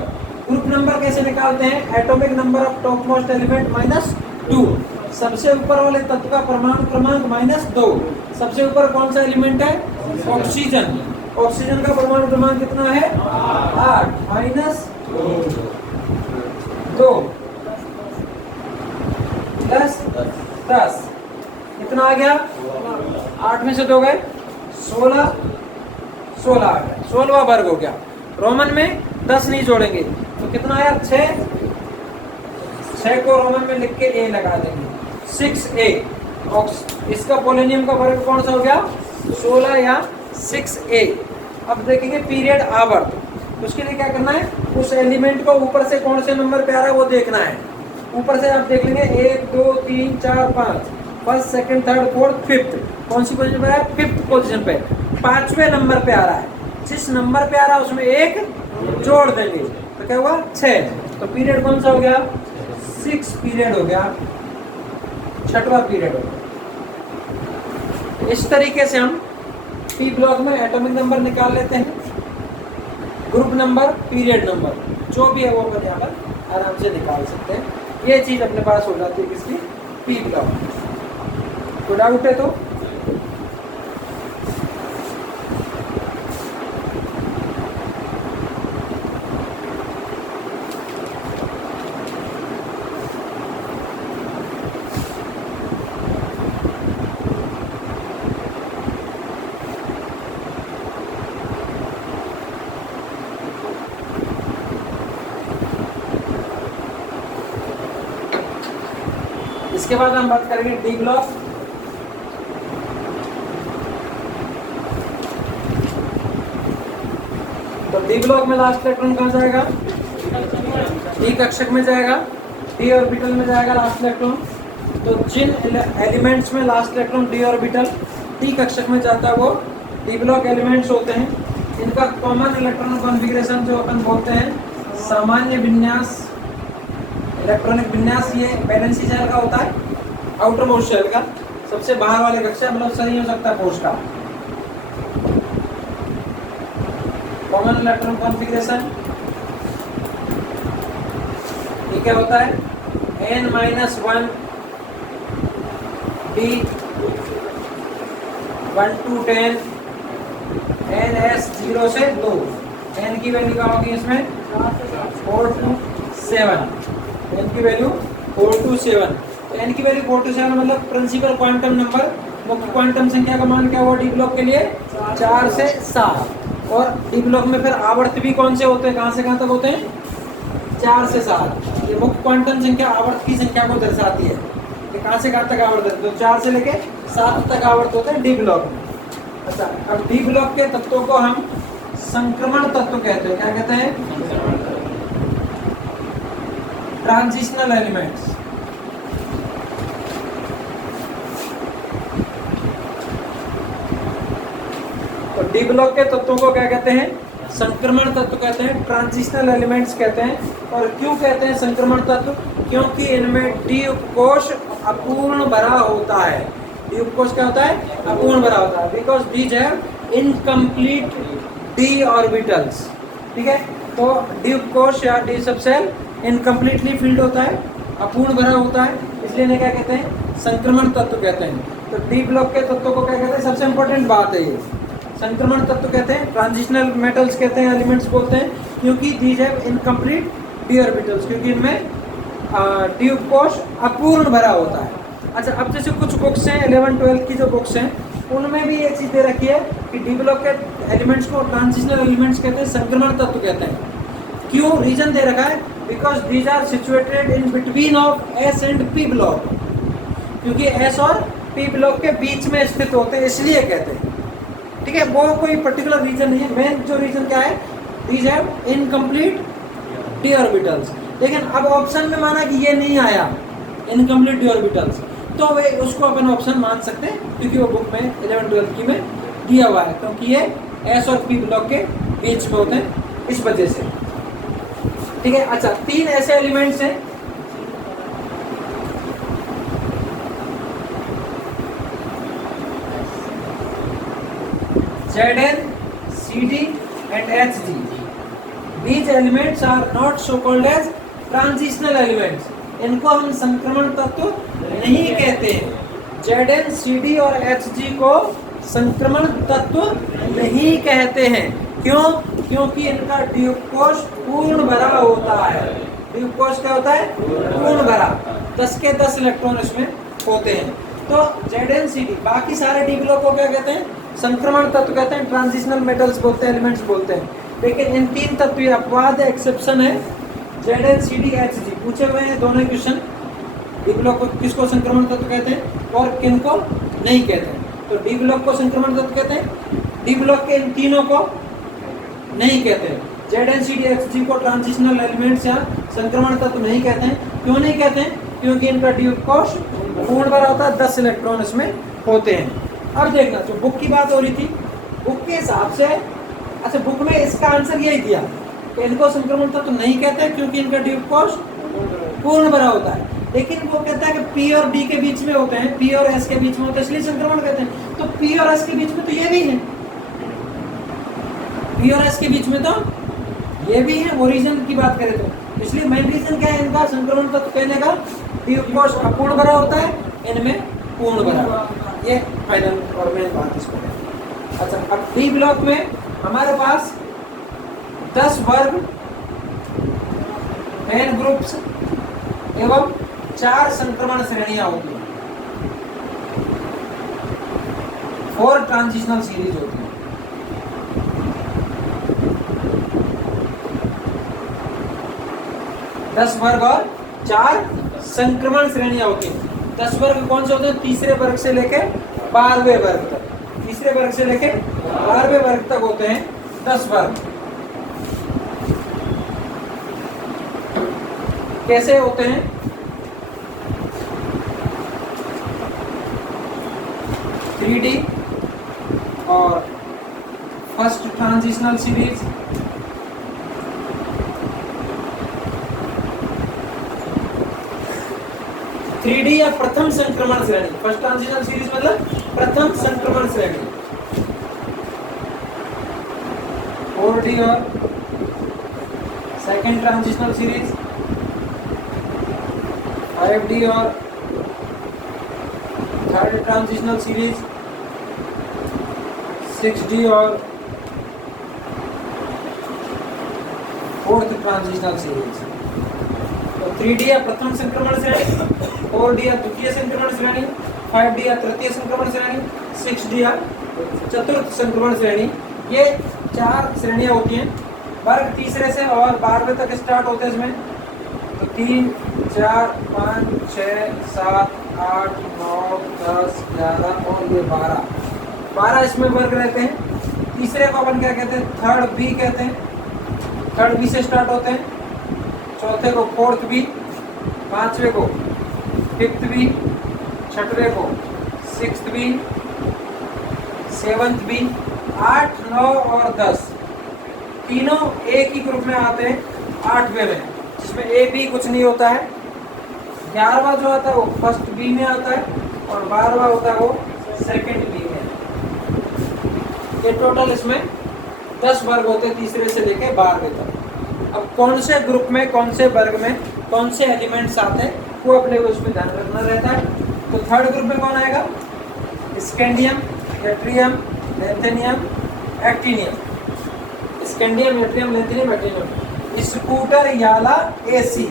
ग्रुप नंबर कैसे निकालते हैं, atomic number of top most element -2, सबसे ऊपर वाले तत्व का परमाणु क्रमांक -2। सबसे ऊपर कौन सा एलिमेंट है, ऑक्सीजन। ऑक्सीजन का परमाणु क्रमांक कितना है, 8 -2 प्लस 10, कितना आ गया, 8 में से 2 गए, 16 16 आ गया, 16वां वर्ग हो गया। रोमन में 10 नहीं जोड़ेंगे तो कितना आया, 6 को रोमन में लिख के ए लगा देंगे, 6a। इसका पोलेनियम का वर्ग कौन सा हो गया, 16 या 6a। अब देखेंगे पीरियड आवर्त, उसके लिए क्या करना है, उस एलिमेंट को ऊपर से कौन से नंबर पे आ रहा है वो देखना है। ऊपर से आप देख लेंगे 1 2 3 4 5, first second third fourth fifth, कौन सी पोजीशन पे है, 5th पोजीशन पे, 5वें नंबर पे आ रहा है। जिस नंबर पे आ रहा है उसमें 1 जोड़ देंगे, तो क्या हुआ, 6। तो पीरियड कौन सा हो गया, 6 पीरियड हो गया, 6वां पीरियड हो गया। इस तरीके से हम पी ब्लॉक में एटॉमिक नंबर निकाल लेते हैं, ग्रुप नंबर, पीरियड नंबर, जो भी है वो अपन यहाँ पर आराम से निकाल सकते हैं। ये चीज अपने पास हो जाती है किसकी, पी ब्लॉक। कोई डाउट है तो इसके बाद हम बात करेंगे डी ब्लॉक। तो डी ब्लॉक में लास्ट इलेक्ट्रॉन कहाँ जाएगा? डी कक्षक में जाएगा, डी ऑर्बिटल में जाएगा लास्ट इलेक्ट्रॉन। तो जिन एलिमेंट्स में last electron D orbital D कक्षक में जाता है वो डी ब्लॉक एलिमेंट्स होते हैं। इनका कॉमन इलेक्ट्रॉन कॉन्फ़िगरेशन जो अपन बोलते हैं सामान्य विन्यास, इलेक्ट्रॉनिक विन्यास, ये वैलेंसी शेल का होता है, आउटर मोस्ट शेल का, सबसे बाहर वाले कक्षा, मतलब सही हो सकता है पोस्ट का। कॉमन इलेक्ट्रॉन कॉन्फ़िगरेशन ये क्या होता है? n-1 d 1 to 10 ns 0 से 2, n की वैल्यू क्या होगी इसमें? 4 to 7, n की वैल्यू 4 to 7। n की वैल्यू 4 to 7 मतलब प्रिंसिपल क्वांटम नंबर, मुख्य क्वांटम संख्या का मान क्या हुआ डी ब्लॉक के लिए? 4 से 7। और डी ब्लॉक में फिर आवर्त भी कौन से होते हैं, कहाँ से कहाँ तक होते हैं? 4 से 7। ये मुख्य क्वांटम संख्या आवर्त की संख्या को दर्शाती है कि कहाँ से कहाँ तक आवर्त है। तो 4 से लेके 7 तक आवर्त होते हैं डी ब्लॉक में। अच्छा, अब डी ब्लॉक के तत्वों को हम संक्रमण तत्व कहते हैं। क्या कहते हैं? Transitional elements. तो डी ब्लॉक के तत्वों को क्या कहते हैं? संक्रमण तत्व कहते हैं, ट्रांजिशनल एलिमेंट्स कहते हैं। और क्यों कहते हैं संक्रमण तत्व? क्योंकि इनमें डी उपकोष अपूर्ण भरा होता है। डी उपकोष क्या होता है? अपूर्ण भरा होता है। Because these have incomplete D orbitals. ठीक है, तो डी उपकोष या डी सबसेल इनकम्प्लीटली फिल्ड होता है, अपूर्ण भरा होता है, इसलिए इन्हें क्या कहते हैं? संक्रमण तत्व कहते हैं। तो डी ब्लॉक के तत्वों को क्या कहते हैं? सबसे इंपॉर्टेंट बात है ये, संक्रमण तत्व कहते हैं, ट्रांजिशनल मेटल्स कहते हैं, एलिमेंट्स बोलते हैं, क्योंकि these have incomplete D orbitals, क्योंकि इनमें डी उपकोष अपूर्ण भरा होता है। अच्छा, अब जैसे कुछ बुक्स हैं 11-12 की जो बुक्स हैं उनमें भी ये चीज़ दे रखी है कि डी ब्लॉक के एलिमेंट्स को ट्रांजिशनल एलिमेंट्स कहते हैं, संक्रमण तत्व कहते हैं। क्यों? रीजन दे रखा है, because these are situated in between of S and P block, क्योंकि एस और पी ब्लॉक के बीच में स्थित होते हैं, इसलिए कहते हैं। ठीक है, वो कोई पर्टिकुलर रीजन नहीं है। मेन जो रीजन क्या है? These have incomplete D orbitals. लेकिन अब ऑप्शन में माना कि ये नहीं आया इनकम्प्लीट डी ऑर्बिटल्स, तो वे उसको अपन ऑप्शन मान सकते हैं, क्योंकि वो बुक में 11-12 की में दिया हुआ है, क्योंकि ये एस और पी ब्लॉक के बीच में होते हैं, इस वजह से। ठीक है, अच्छा, 3 ऐसे एलिमेंट्स हैं Zn, Cd and Hg. These elements are not so called as transitional elements. इनको हम संक्रमण तत्व नहीं कहते हैं। Zn, Cd और Hg को संक्रमण तत्व नहीं कहते हैं। क्यों? क्योंकि इनका डी उपकोष पूर्ण भरा होता है। डी उपकोष क्या होता है? पूर्ण भरा, 10 के 10 इलेक्ट्रॉन इसमें होते हैं। तो Zn, Cd, बाकी सारे डी ब्लॉक को क्या कहते हैं? संक्रमण तत्व कहते हैं, ट्रांजिशनल मेटल्स बोलते हैं, एलिमेंट्स बोलते हैं। लेकिन इन 3 तत्व ये अपवाद है, एक्सेप्शन है, Zn, Cd, Hg। पूछे हुए हैं दोनों क्वेश्चन, डी ब्लॉक को किसको संक्रमण तत्व कहते हैं और किन को नहीं कहते हैं। तो डी ब्लॉक को संक्रमण तत्व कहते हैं, डी ब्लॉक के इन तीनों को नहीं कहते हैं। Zn, Cd, Hg को ट्रांजिशनल एलिमेंट्स या संक्रमण तत्व नहीं कहते हैं। क्यों नहीं कहते हैं? क्योंकि इनका डी उपकोष पूर्ण भरा होता है, 10 इलेक्ट्रॉन इसमें होते हैं। अब देखना, जो बुक की बात हो रही थी, बुक के हिसाब से, अच्छा, बुक में इसका आंसर यही दिया कि इनको संक्रमण तत्व नहीं कहते हैं क्योंकि इनका डी उपकोष पूर्ण भरा होता है। लेकिन वो कहता है कि पी और डी के बीच में होते हैं, पी और एस के बीच में होते हैं, इसलिए संक्रमण कहते हैं। तो पी और एस के बीच में तो ये भी है, पी और एस के बीच में तो ये भी है। ओरिजिन की बात करें तो, इसलिए मेन रीजन क्या है इनका संक्रमण तत्व कहने का? डी उपकोष अपूर्ण भरा होता है, इनमें पूर्ण भरा। ये फाइनल और मेन बात इसको है। अच्छा, अब डी ब्लॉक में हमारे पास 10 वर्ग मेन ग्रुप्स एवं 4 संक्रमण श्रेणियां होती हैं, 4 ट्रांजिशनल सीरीज होती है। दस वर्ग और 4 संक्रमण श्रेणियां होती हैं। 10 वर्ग कौन से होते हैं? तीसरे वर्ग से लेके 12वें वर्ग तक, तीसरे वर्ग से लेके 12वें वर्ग तक होते हैं 10 वर्ग। कैसे होते हैं? थ्री डी और first transitional series, three D या प्रथम संक्रमण श्रेणी। फर्स्ट ट्रांजिशनल सीरीज मतलब प्रथम संक्रमण श्रेणी। 4D और सेकेंड ट्रांजिशनल सीरीज, 5D और थर्ड ट्रांजिशनल सीरीज, 6D और फोर्थ ट्रांजिशनल सीरीज। तो 3D या प्रथम संक्रमण श्रेणी, 4D या द्वितीय संक्रमण श्रेणी, 5D या तृतीय संक्रमण श्रेणी, 6D या चतुर्थ संक्रमण श्रेणी, ये 4 श्रेणियां होती हैं। वर्ग तीसरे से और 12वें तक स्टार्ट होते हैं इसमें। तो 3, 4, 5, 6, 7, 8, 9, 10, 11 और ये 12 इसमें वर्ग रहते हैं। तीसरे को अपन क्या कहते हैं? थर्ड बी कहते हैं, थर्ड बी से स्टार्ट होते हैं। चौथे को फोर्थ बी, पांचवे को फिफ्थ बी, छठवें को सिक्स्थ बी, सेवंथ बी, 8, 9 और 10 तीनों एक ही ग्रुप में आते हैं 8वें में, जिसमें ए बी कुछ नहीं होता है। 11वां जो आता है वो फर्स्ट बी में आता है और 12वां होता है वो सेकंड बी में। ये टोटल इसमें 10 वर्ग होते हैं तीसरे से लेके 12वें तक। अब कौन से ग्रुप में, कौन से वर्ग में कौन से एलिमेंट्स आते हैं वो अपने को उसमें ध्यान रखना रहता है। तो थर्ड ग्रुप में कौन आएगा? Scandium, yttrium, lanthanum, actinium. Scandium, yttrium, lanthanum, actinium. Scooter याला एसी,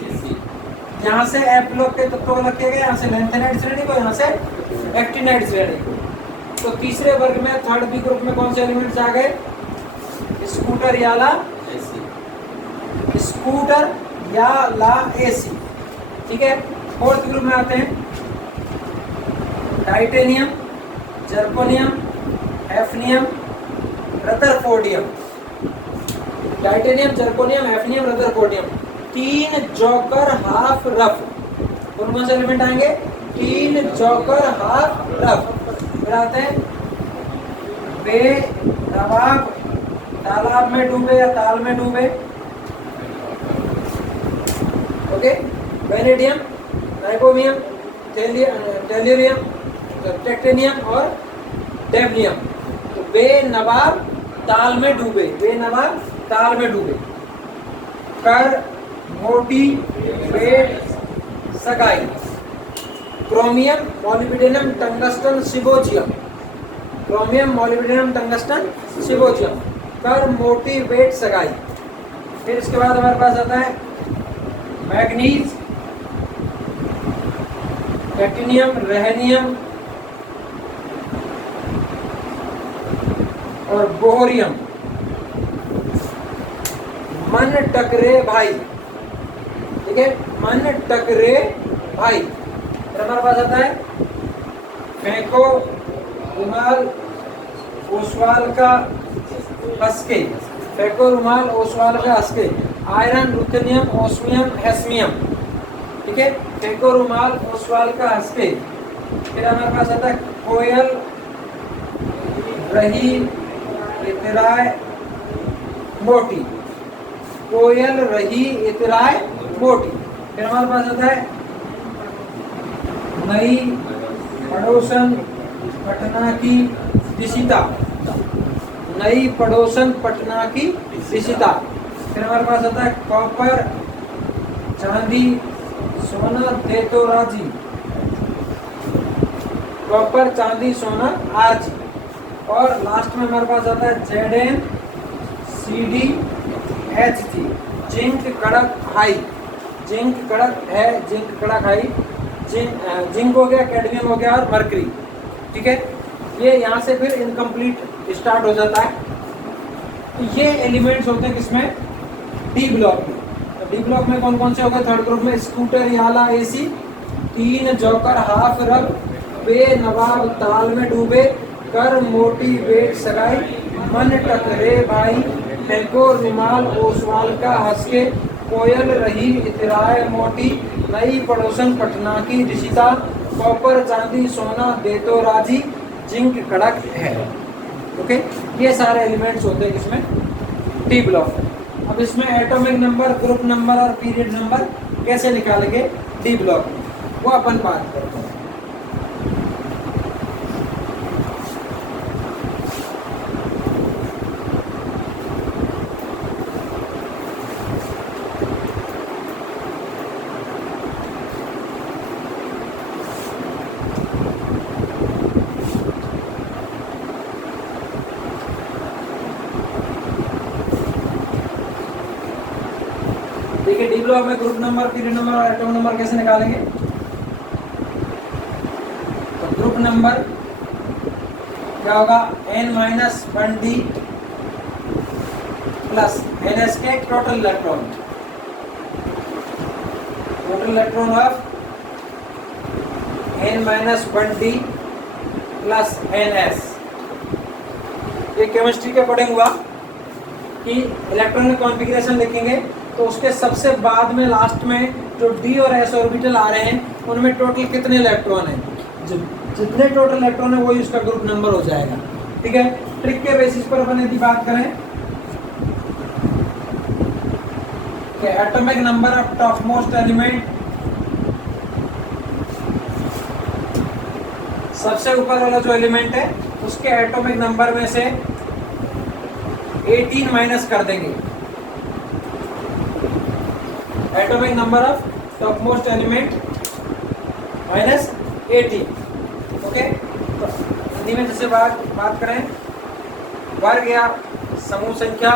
यहाँ से एफ ब्लॉक के तत्व रखे गए, यहाँ से लैंथेनाइड श्रेणी को, यहाँ से एक्टिनाइड श्रेणी को। तो तीसरे वर्ग में थर्ड बी ग्रुप में कौन से एलिमेंट्स आ गए? स्कूटर याला एसी, स्कूटर या ला एसी, ठीक है। फोर्थ ग्रुप में आते हैं titanium, zirconium, hafnium, rutherfordium. Titanium, zirconium, hafnium, rutherfordium, 3 joker half rough. कौन से एलिमेंट आएंगे? 3 जोकर हाफ रफ। फिर आते हैं बेनवाब, तालाब में डूबे या ताल में डूबे, ओके। वेनेडियम, नाइकोमियम, टेल्यूरियम, टेक्टेनियम और डेवनियम। तो बेनवाब ताल में डूबे, बेनवाब ताल में डूबे। कर मोटी वेट सगाई। Chromium, molybdenum, tungsten, seaborgium. Chromium, molybdenum, tungsten, seaborgium. कर मोटी वेट सगाई। फिर इसके बाद हमारे पास आता है मैग्नीज, प्लेटिनियम, रहनियम और बोहरियम। मन टकरे भाई, ठीक है, मन टकरे भाई। फिर हमारे पास आता है फेंको रुमाल ओसवाल का हस्के, फेंको रुमाल ओसवाल का हस्के। आयरन, रुथेनियम, ओस्मियम, हेस्मियम, ठीक है। फेंको रुमाल ओसवाल का हस्के। फिर हमारे पास आता है कोयल रही इतराय मोटी, कोयल रही इतराय मोटी। फिर हमारे पास आता है नई पड़ोसन पटना की दिशिता, नई पड़ोसन पटना की दिशिता। फिर हमारे पास आता है कॉपर चांदी सोना दे तो राजी, कॉपर चांदी सोना आरजी। और लास्ट में हमारे पास आता है जेडन सीडी एचजी, जिंक कड़क हाई, जिंक कड़क है, जिंक कड़क हाई। जिंक हो गया, कैडमियम हो गया और मरकरी, ठीक है। ये यहाँ से फिर इनकम्प्लीट स्टार्ट हो जाता है। तो ये एलिमेंट्स होते हैं किसमें? डी ब्लॉक में। तो डी ब्लॉक में कौन कौन से हो गए थर्ड ग्रुप में? स्कूटर याला एसी, तीन जोकर हाफ रब बे नवाब ताल में डूबे कर मोटी वेट सगाई मन टकरे भाई फेंको रुमाल ओसवाल का हंस के कोयल रही इतराए मोटी नई पड़ोसन पटना की रिशिता कॉपर चांदी सोना दे तो राजी जिंक कड़क है। ओके, ये सारे एलिमेंट्स होते हैं इसमें डी ब्लॉक। अब इसमें एटॉमिक नंबर, ग्रुप नंबर और पीरियड नंबर कैसे निकालेंगे डी ब्लॉक में, वो अपन बात करते हैं। देखिए डी ब्लॉक में ग्रुप नंबर, पीरियड नंबर और एटॉमिक नंबर कैसे निकालेंगे। तो ग्रुप नंबर क्या होगा, n-1d प्लस ns के total electron of n-1d plus ns। ये केमिस्ट्री के अकॉर्डिंग हुआ कि इलेक्ट्रॉनिक कॉन्फ़िगरेशन लिखेंगे तो उसके सबसे बाद में लास्ट में जो डी और एस ऑर्बिटल आ रहे हैं उनमें टोटल कितने इलेक्ट्रॉन हैं, जितने टोटल इलेक्ट्रॉन है वही उसका ग्रुप नंबर हो जाएगा। ठीक है, ट्रिक के बेसिस पर अपन यदि बात करें कि atomic number of top most element, सबसे ऊपर वाला जो एलिमेंट है उसके एटॉमिक नंबर में से 18 माइनस कर देंगे। Atomic number of top most element minus 18। Okay, तो हिंदी में जैसे बात करें वर्ग या समूह संख्या,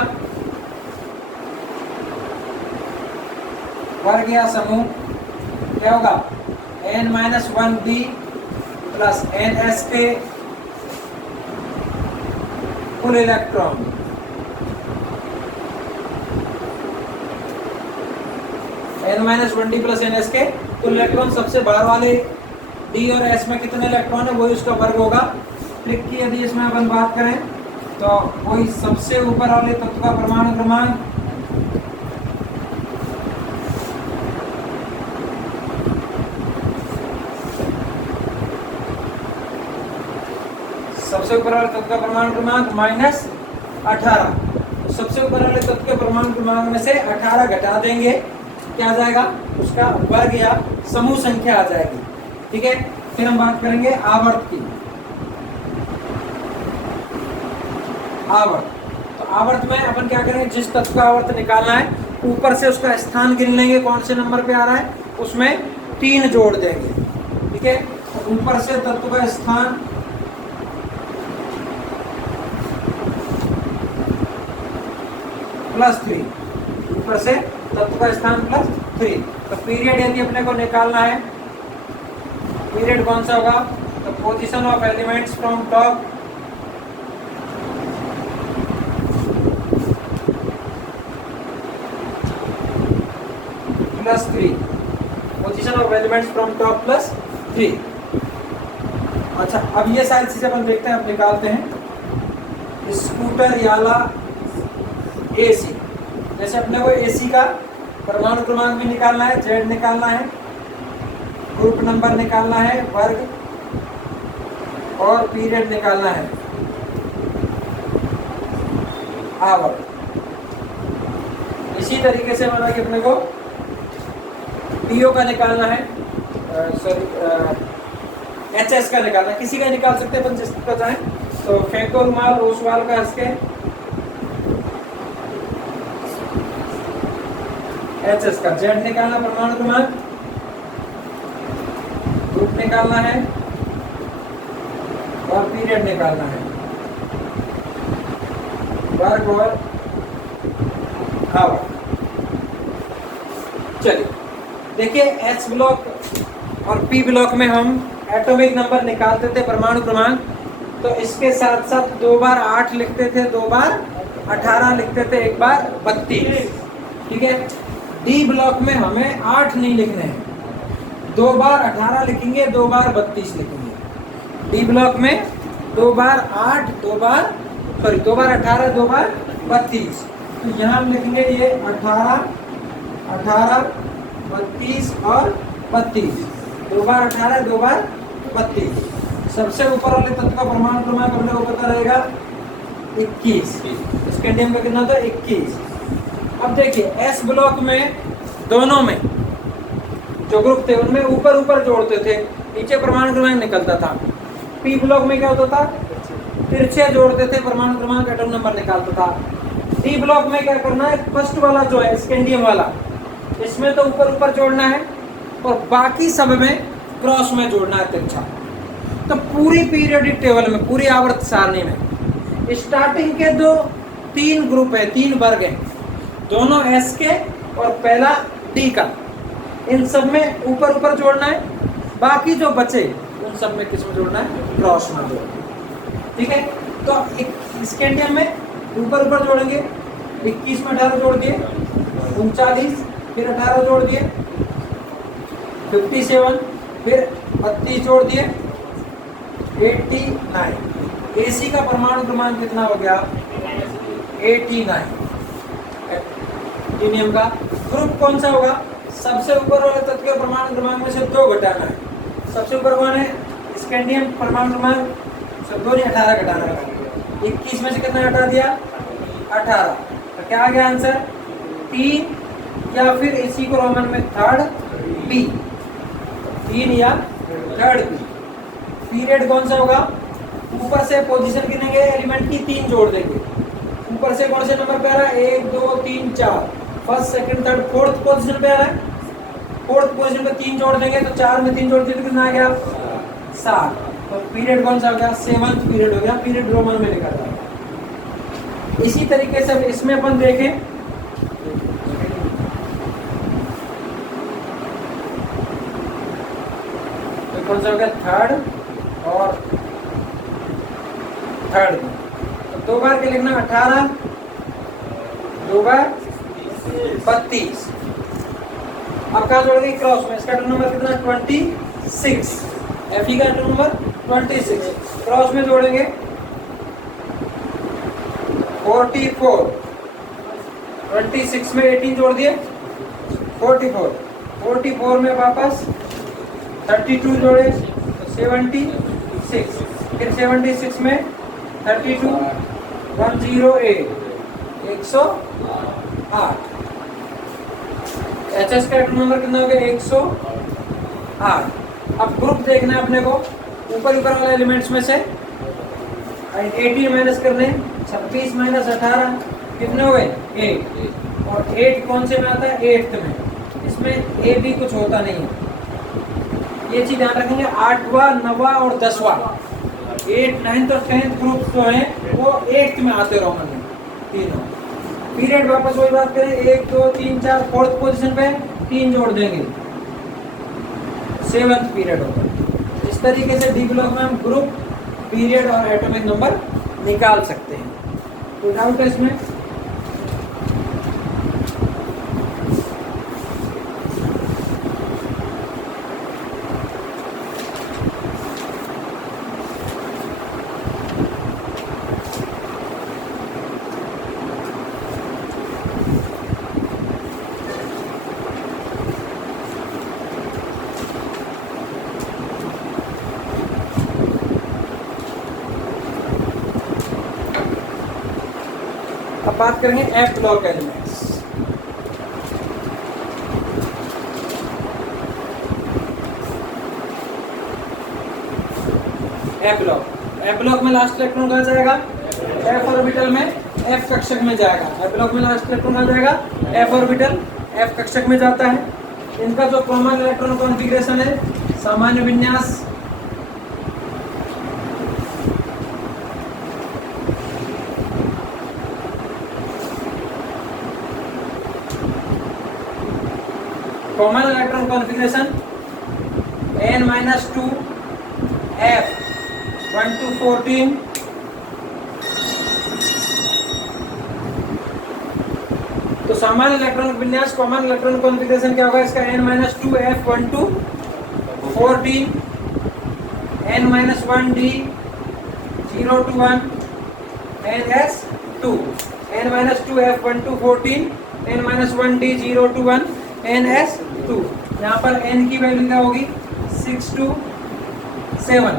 वर्ग या समूह क्या होगा, n-1d प्लस ns के कुल इलेक्ट्रॉन n-1d प्लस ns के कुल इलेक्ट्रॉन, सबसे बाहर वाले d और s में कितने इलेक्ट्रॉन है वही उसका वर्ग होगा। ट्रिक की यदि इसमें अपन बात करें तो वही सबसे ऊपर वाले तत्व का परमाणु क्रमांक -18। सबसे ऊपर वाले तत्व के परमाणु क्रमांक में से 18 घटा देंगे, क्या आ जाएगा, उसका वर्ग या समूह संख्या आ जाएगी। ठीक है, फिर हम बात करेंगे आवर्त की। आवर्त, तो आवर्त में अपन क्या करेंगे, जिस तत्व का आवर्त निकालना है ऊपर से उसका स्थान गिन लेंगे, कौन से नंबर पे आ रहा है उसमें 3 जोड़ देंगे। ठीक है, तो ऊपर से तत्व का स्थान +3, ऊपर से तत्व का स्थान +3। तो पीरियड यदि अपने को निकालना है, पीरियड कौन सा होगा, तो position of elements from top +3, position of elements from top +3। अच्छा, अब ये सारी चीजें अपन देखते हैं, अब निकालते हैं। स्कूटर याला AC, जैसे अपने को AC का परमाणु क्रमांक भी निकालना है, Z निकालना है, ग्रुप नंबर निकालना है, वर्ग और पीरियड निकालना है, आवर्त। इसी तरीके से माना कि अपने को PO का निकालना है, HS का निकालना है, किसी का निकाल सकते हैं अपन जिस का चाहें। तो फेंको रुमाल ओसवाल का हंस के HS का, Z निकालना परमाणु क्रमांक, ग्रुप निकालना है और पीरियड निकालना है, वर्ग और आवर्त। चलिए देखिए, H ब्लॉक और P ब्लॉक में हम एटॉमिक नंबर निकालते थे, परमाणु क्रमांक, तो इसके साथ साथ 2 बार 8 लिखते थे, 2 बार 18 लिखते थे, 1 बार 32। ठीक है, डी ब्लॉक में हमें 8 नहीं लिखने हैं, 2 बार 18 लिखेंगे, 2 बार 32 लिखेंगे। डी ब्लॉक में 2 बार 8, 2 बार 18, 2 बार 32। तो यहाँ हम लिखेंगे ये 18, 32 और 32। 2 बार 18, 2 बार 32। सबसे ऊपर वाले तत्व का परमाणु क्रमांक अपने को पता रहेगा 21। स्कैंडियम का कितना था? 21। अब देखिए एस ब्लॉक में दोनों में जो ग्रुप थे उनमें ऊपर ऊपर जोड़ते थे, नीचे परमाणु क्रमांक निकलता था। पी ब्लॉक में क्या होता था? तिरछे जोड़ते थे, परमाणु क्रमांक एटम नंबर निकालता था। डी ब्लॉक में क्या करना है? फर्स्ट वाला जो है स्कैंडियम वाला, इसमें तो ऊपर ऊपर जोड़ना है और बाकी सब में क्रॉस में जोड़ना है तिरछा। तो पूरी पीरियोडिक टेबल में, पूरी आवर्त सारणी में स्टार्टिंग के 3 ग्रुप है, 3 वर्ग है, दोनों एस के और पहला डी का। इन सब में ऊपर ऊपर जोड़ना है, बाकी जो बचे उन सब में किस में जोड़ना है? क्रॉस में जोड़ना है। ठीक है, तो स्कैंडियम में ऊपर ऊपर जोड़ेंगे। 21 में 18 जोड़ दिए, 39, फिर 18 जोड़ दिए, 57, फिर 32 जोड़ दिए, 89। एसी का परमाणु क्रमांक कितना हो गया? 89। टीनियम का ग्रुप कौन सा होगा? सबसे ऊपर वाले तत्व के परमाणु क्रमांक में से 2 घटाना है। सबसे ऊपर कौन है? स्कैंडियम परमाणु क्रमांक 2 नहीं, 18 घटाना है। 21 में से कितना हटा दिया? 18। तो क्या आ गया आंसर? 3 या फिर इसी को रोमन में 3rd बी, 3 या 3rd बी। पीरियड कौन सा होगा? ऊपर से पोजीशन गिनेंगे, एलिमेंट की 3 जोड़ देंगे। ऊपर से कौन से नंबर पे आ रहा है? 1 2 3 4, first second third fourth position पे आ रहा है। फोर्थ पोजीशन पे 3 जोड़ देंगे, तो 4 में 3 जोड़ दिए तो कितना आ गया? 7। तो पीरियड कौन सा हो गया? 7th पीरियड हो गया। पीरियड रोमन में लिखा जाएगा। इसी तरीके से इसमें अपन देखें, तो कौन सा हो गया? 3rd और 3rd। तो 2 बार के लिखना 18, 2 बार 32। अब कहा जोड़ेंगे? क्रॉस में। इसका नंबर कितना? 26। एफई का नंबर 26। क्रॉस में जोड़ेंगे 44। 26 में 18 जोड़ दिए, 44। 44 में वापस 32 जोड़े तो 76। फिर 76 में 32, 108, 108। एचएस का एटम नंबर कितना हो गया? 108। अब ग्रुप देखना है अपने को, ऊपर ऊपर वाले एलिमेंट्स में से 18 माइनस करने, 26 माइनस 18 कितने हो गए? 8। और 8 कौन से में आता है? 8th में। इसमें ए भी कुछ होता नहीं है, ये चीज ध्यान रखेंगे। 8वां 9वां और 10वां, 8th 9th और 10th ग्रुप जो हैं वो 8th में आते रोमन में तीनों। पीरियड वापस वही बात करें, 1 2 3 4, फोर्थ पोजीशन पे 3 जोड़ देंगे, 7th पीरियड होगा। इस तरीके से डी ब्लॉक में हम ग्रुप, पीरियड और एटॉमिक नंबर निकाल सकते हैं। तो डाउट है इसमें? अब बात करेंगे F block elements. F block में लास्ट इलेक्ट्रॉन कहाँ जाएगा? एफ ऑर्बिटल में, एफ कक्षक में जाएगा। एफ ब्लॉक में लास्ट इलेक्ट्रॉन कहाँ जाएगा? एफ ऑर्बिटल, एफ कक्षक में जाता है। इनका जो कॉमन इलेक्ट्रॉन कॉन्फ़िगरेशन है, सामान्य विन्यास, common electron configuration n-2 f 1 to 14, तो सामान्य इलेक्ट्रॉन विन्यास, कॉमन इलेक्ट्रॉन कॉन्फ़िगरेशन क्या होगा इसका? n-2 f 1 to 14 n-1 d 0 to 1 ns2 n-2 f1 to 14 n-1 d 0 to 1 ns2। यहाँ पर n की वैल्यू क्या होगी 6 to 7,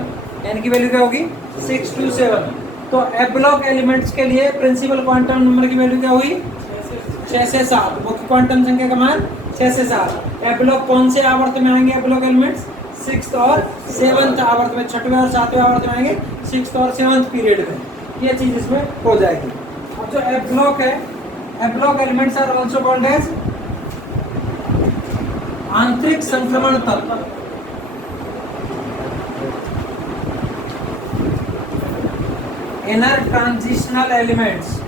n की वैल्यू क्या होगी 6 to 7। तो एफ ब्लॉक एलिमेंट्स के लिए प्रिंसिपल क्वांटम नंबर की वैल्यू क्या हुई 6 से 7, मुख्य क्वांटम संख्या का मान 6 से 7। एफ ब्लॉक कौन से आवर्त में आएंगे एफ ब्लॉक एलिमेंट्स 6th और 7th आवर्त में, 6वें और 7वें आवर्त में आएंगे 6th और 7th पीरियड में, ये चीज इसमें हो जाएगी। अब जो एफ ब्लॉक है, F block elements are also called as आंतरिक संक्रमण तत्व। Inner transitional elements.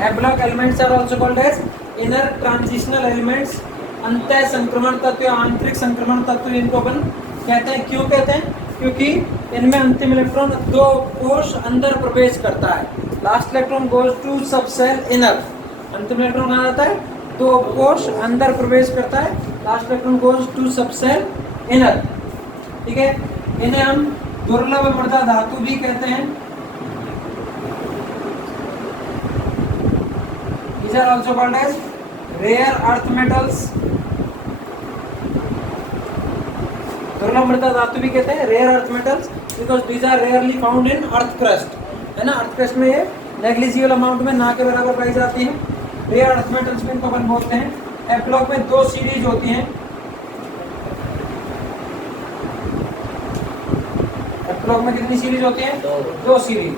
F block elements are also called as inner transitional elements. अंतः संक्रमण तत्व या आंतरिक संक्रमण तत्व इनको अपन कहते हैं। क्यों कहते हैं? क्योंकि इनमें अंतिम इलेक्ट्रॉन दो कोश अंदर प्रवेश करता है। लास्ट इलेक्ट्रॉन गोज टू सब सेल इनर। अंतिम इलेक्ट्रॉन कहाँ जाता है? दो कोश अंदर प्रवेश करता है। लास्ट इलेक्ट्रॉन गोज टू सब सेल इनर। ठीक है, इन्हें हम दुर्लभ मृदा धातु भी कहते हैं। These are also called as rare earth metals। दुर्लभ मृदा धातु भी कहते हैं rare earth metals because these are rarely found in earth crust, है ना। अर्थ क्रस्ट में ये नेग्लिजिबल अमाउंट में ना के बराबर पाई जाती है। रेयर अर्थ मेटल्स में इनको अपन बोलते हैं। एफ ब्लॉक में दो सीरीज होती हैं। एफ ब्लॉक में कितनी सीरीज होती है? दो सीरीज,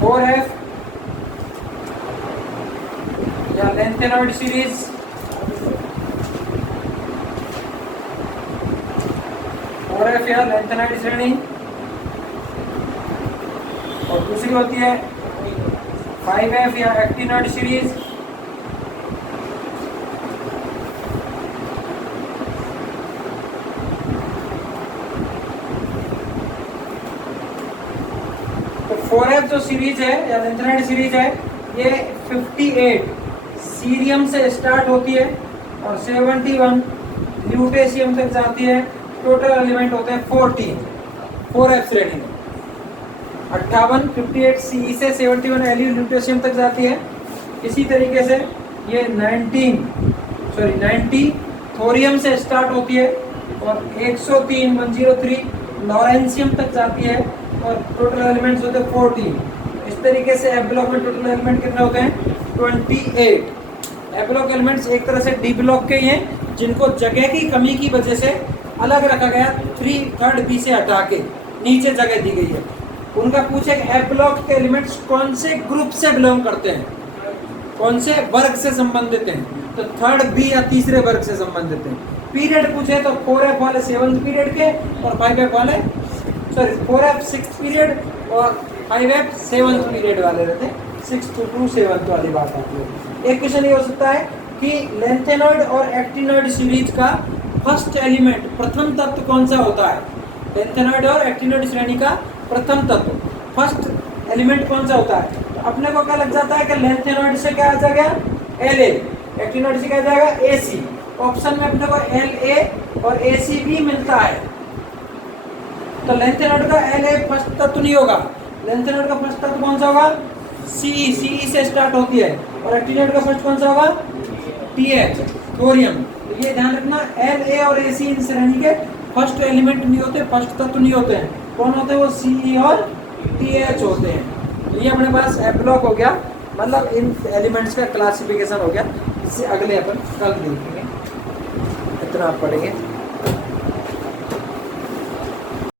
4F या लेंथेनॉइड सीरीज, और एफ या लेंथेनॉइड श्रेणी, और दूसरी होती है 5F या एक्टिनॉइड सीरीज। तो 4F जो सीरीज है या लेंथेनॉइड सीरीज है, ये 58 सीरियम से स्टार्ट होती है और 71 ल्यूटेशियम तक जाती है। टोटल एलिमेंट होते हैं 14 4F श्रेणी में। 58 सी से 71 ल्यूटेशियम तक जाती है। इसी तरीके से ये 90 थोरियम से स्टार्ट होती है और 103 लॉरेंशियम तक जाती है और टोटल एलिमेंट्स होते हैं 14। इस तरीके से एफ ब्लॉक में टोटल एलिमेंट कितने होते हैं? 28। एफ ब्लॉक एलिमेंट्स एक तरह से डी ब्लॉक के ही हैं, जिनको जगह की कमी की वजह से अलग रखा गया। 3/3 बी से हटा के नीचे जगह दी गई है। उनका पूछे कि एफ ब्लॉक के एलिमेंट्स कौन से ग्रुप से बिलोंग करते हैं, कौन से वर्ग से संबंधित हैं, तो 3rd बी या तीसरे वर्ग से संबंधित हैं। पीरियड पूछे तो 4F वाले 7th पीरियड के और 5F वाले 4F 6th पीरियड और 5F 7th पीरियड वाले रहते हैं। 6th to 7th वाली बात आती है। एक क्वेश्चन ये हो सकता है कि लेंथेनॉइड और एक्टिनॉइड सीरीज का फर्स्ट एलिमेंट, प्रथम तत्व कौन सा होता है? लेंथेनॉइड और एक्टिनॉइड श्रेणी का प्रथम तत्व, फर्स्ट एलिमेंट कौन सा होता है? तो अपने को क्या लग जाता है कि लेंथेनॉइड से क्या आ जाएगा? La। एक्टिनॉइड से क्या आ जाएगा? Ac। ऑप्शन में अपने को La और Ac भी मिलता है। तो लेंथेनॉइड का La फर्स्ट तत्व नहीं होगा। लेंथेनॉइड का फर्स्ट तत्व कौन सा होगा? Ce से स्टार्ट होती है। और एक्टिनॉइड का फर्स्ट कौन सा होगा? Th, thorium. तो ये ध्यान रखना, La और Ac इन श्रेणी के फर्स्ट एलिमेंट नहीं होते, फर्स्ट तत्व नहीं होते हैं। कौन होते हैं? वो Ce और Th होते हैं। तो ये अपने पास एफ ब्लॉक हो गया, मतलब इन एलिमेंट्स का क्लासिफिकेशन हो गया। इससे अगले अपन कल देखेंगे, इतना आप पढ़ेंगे।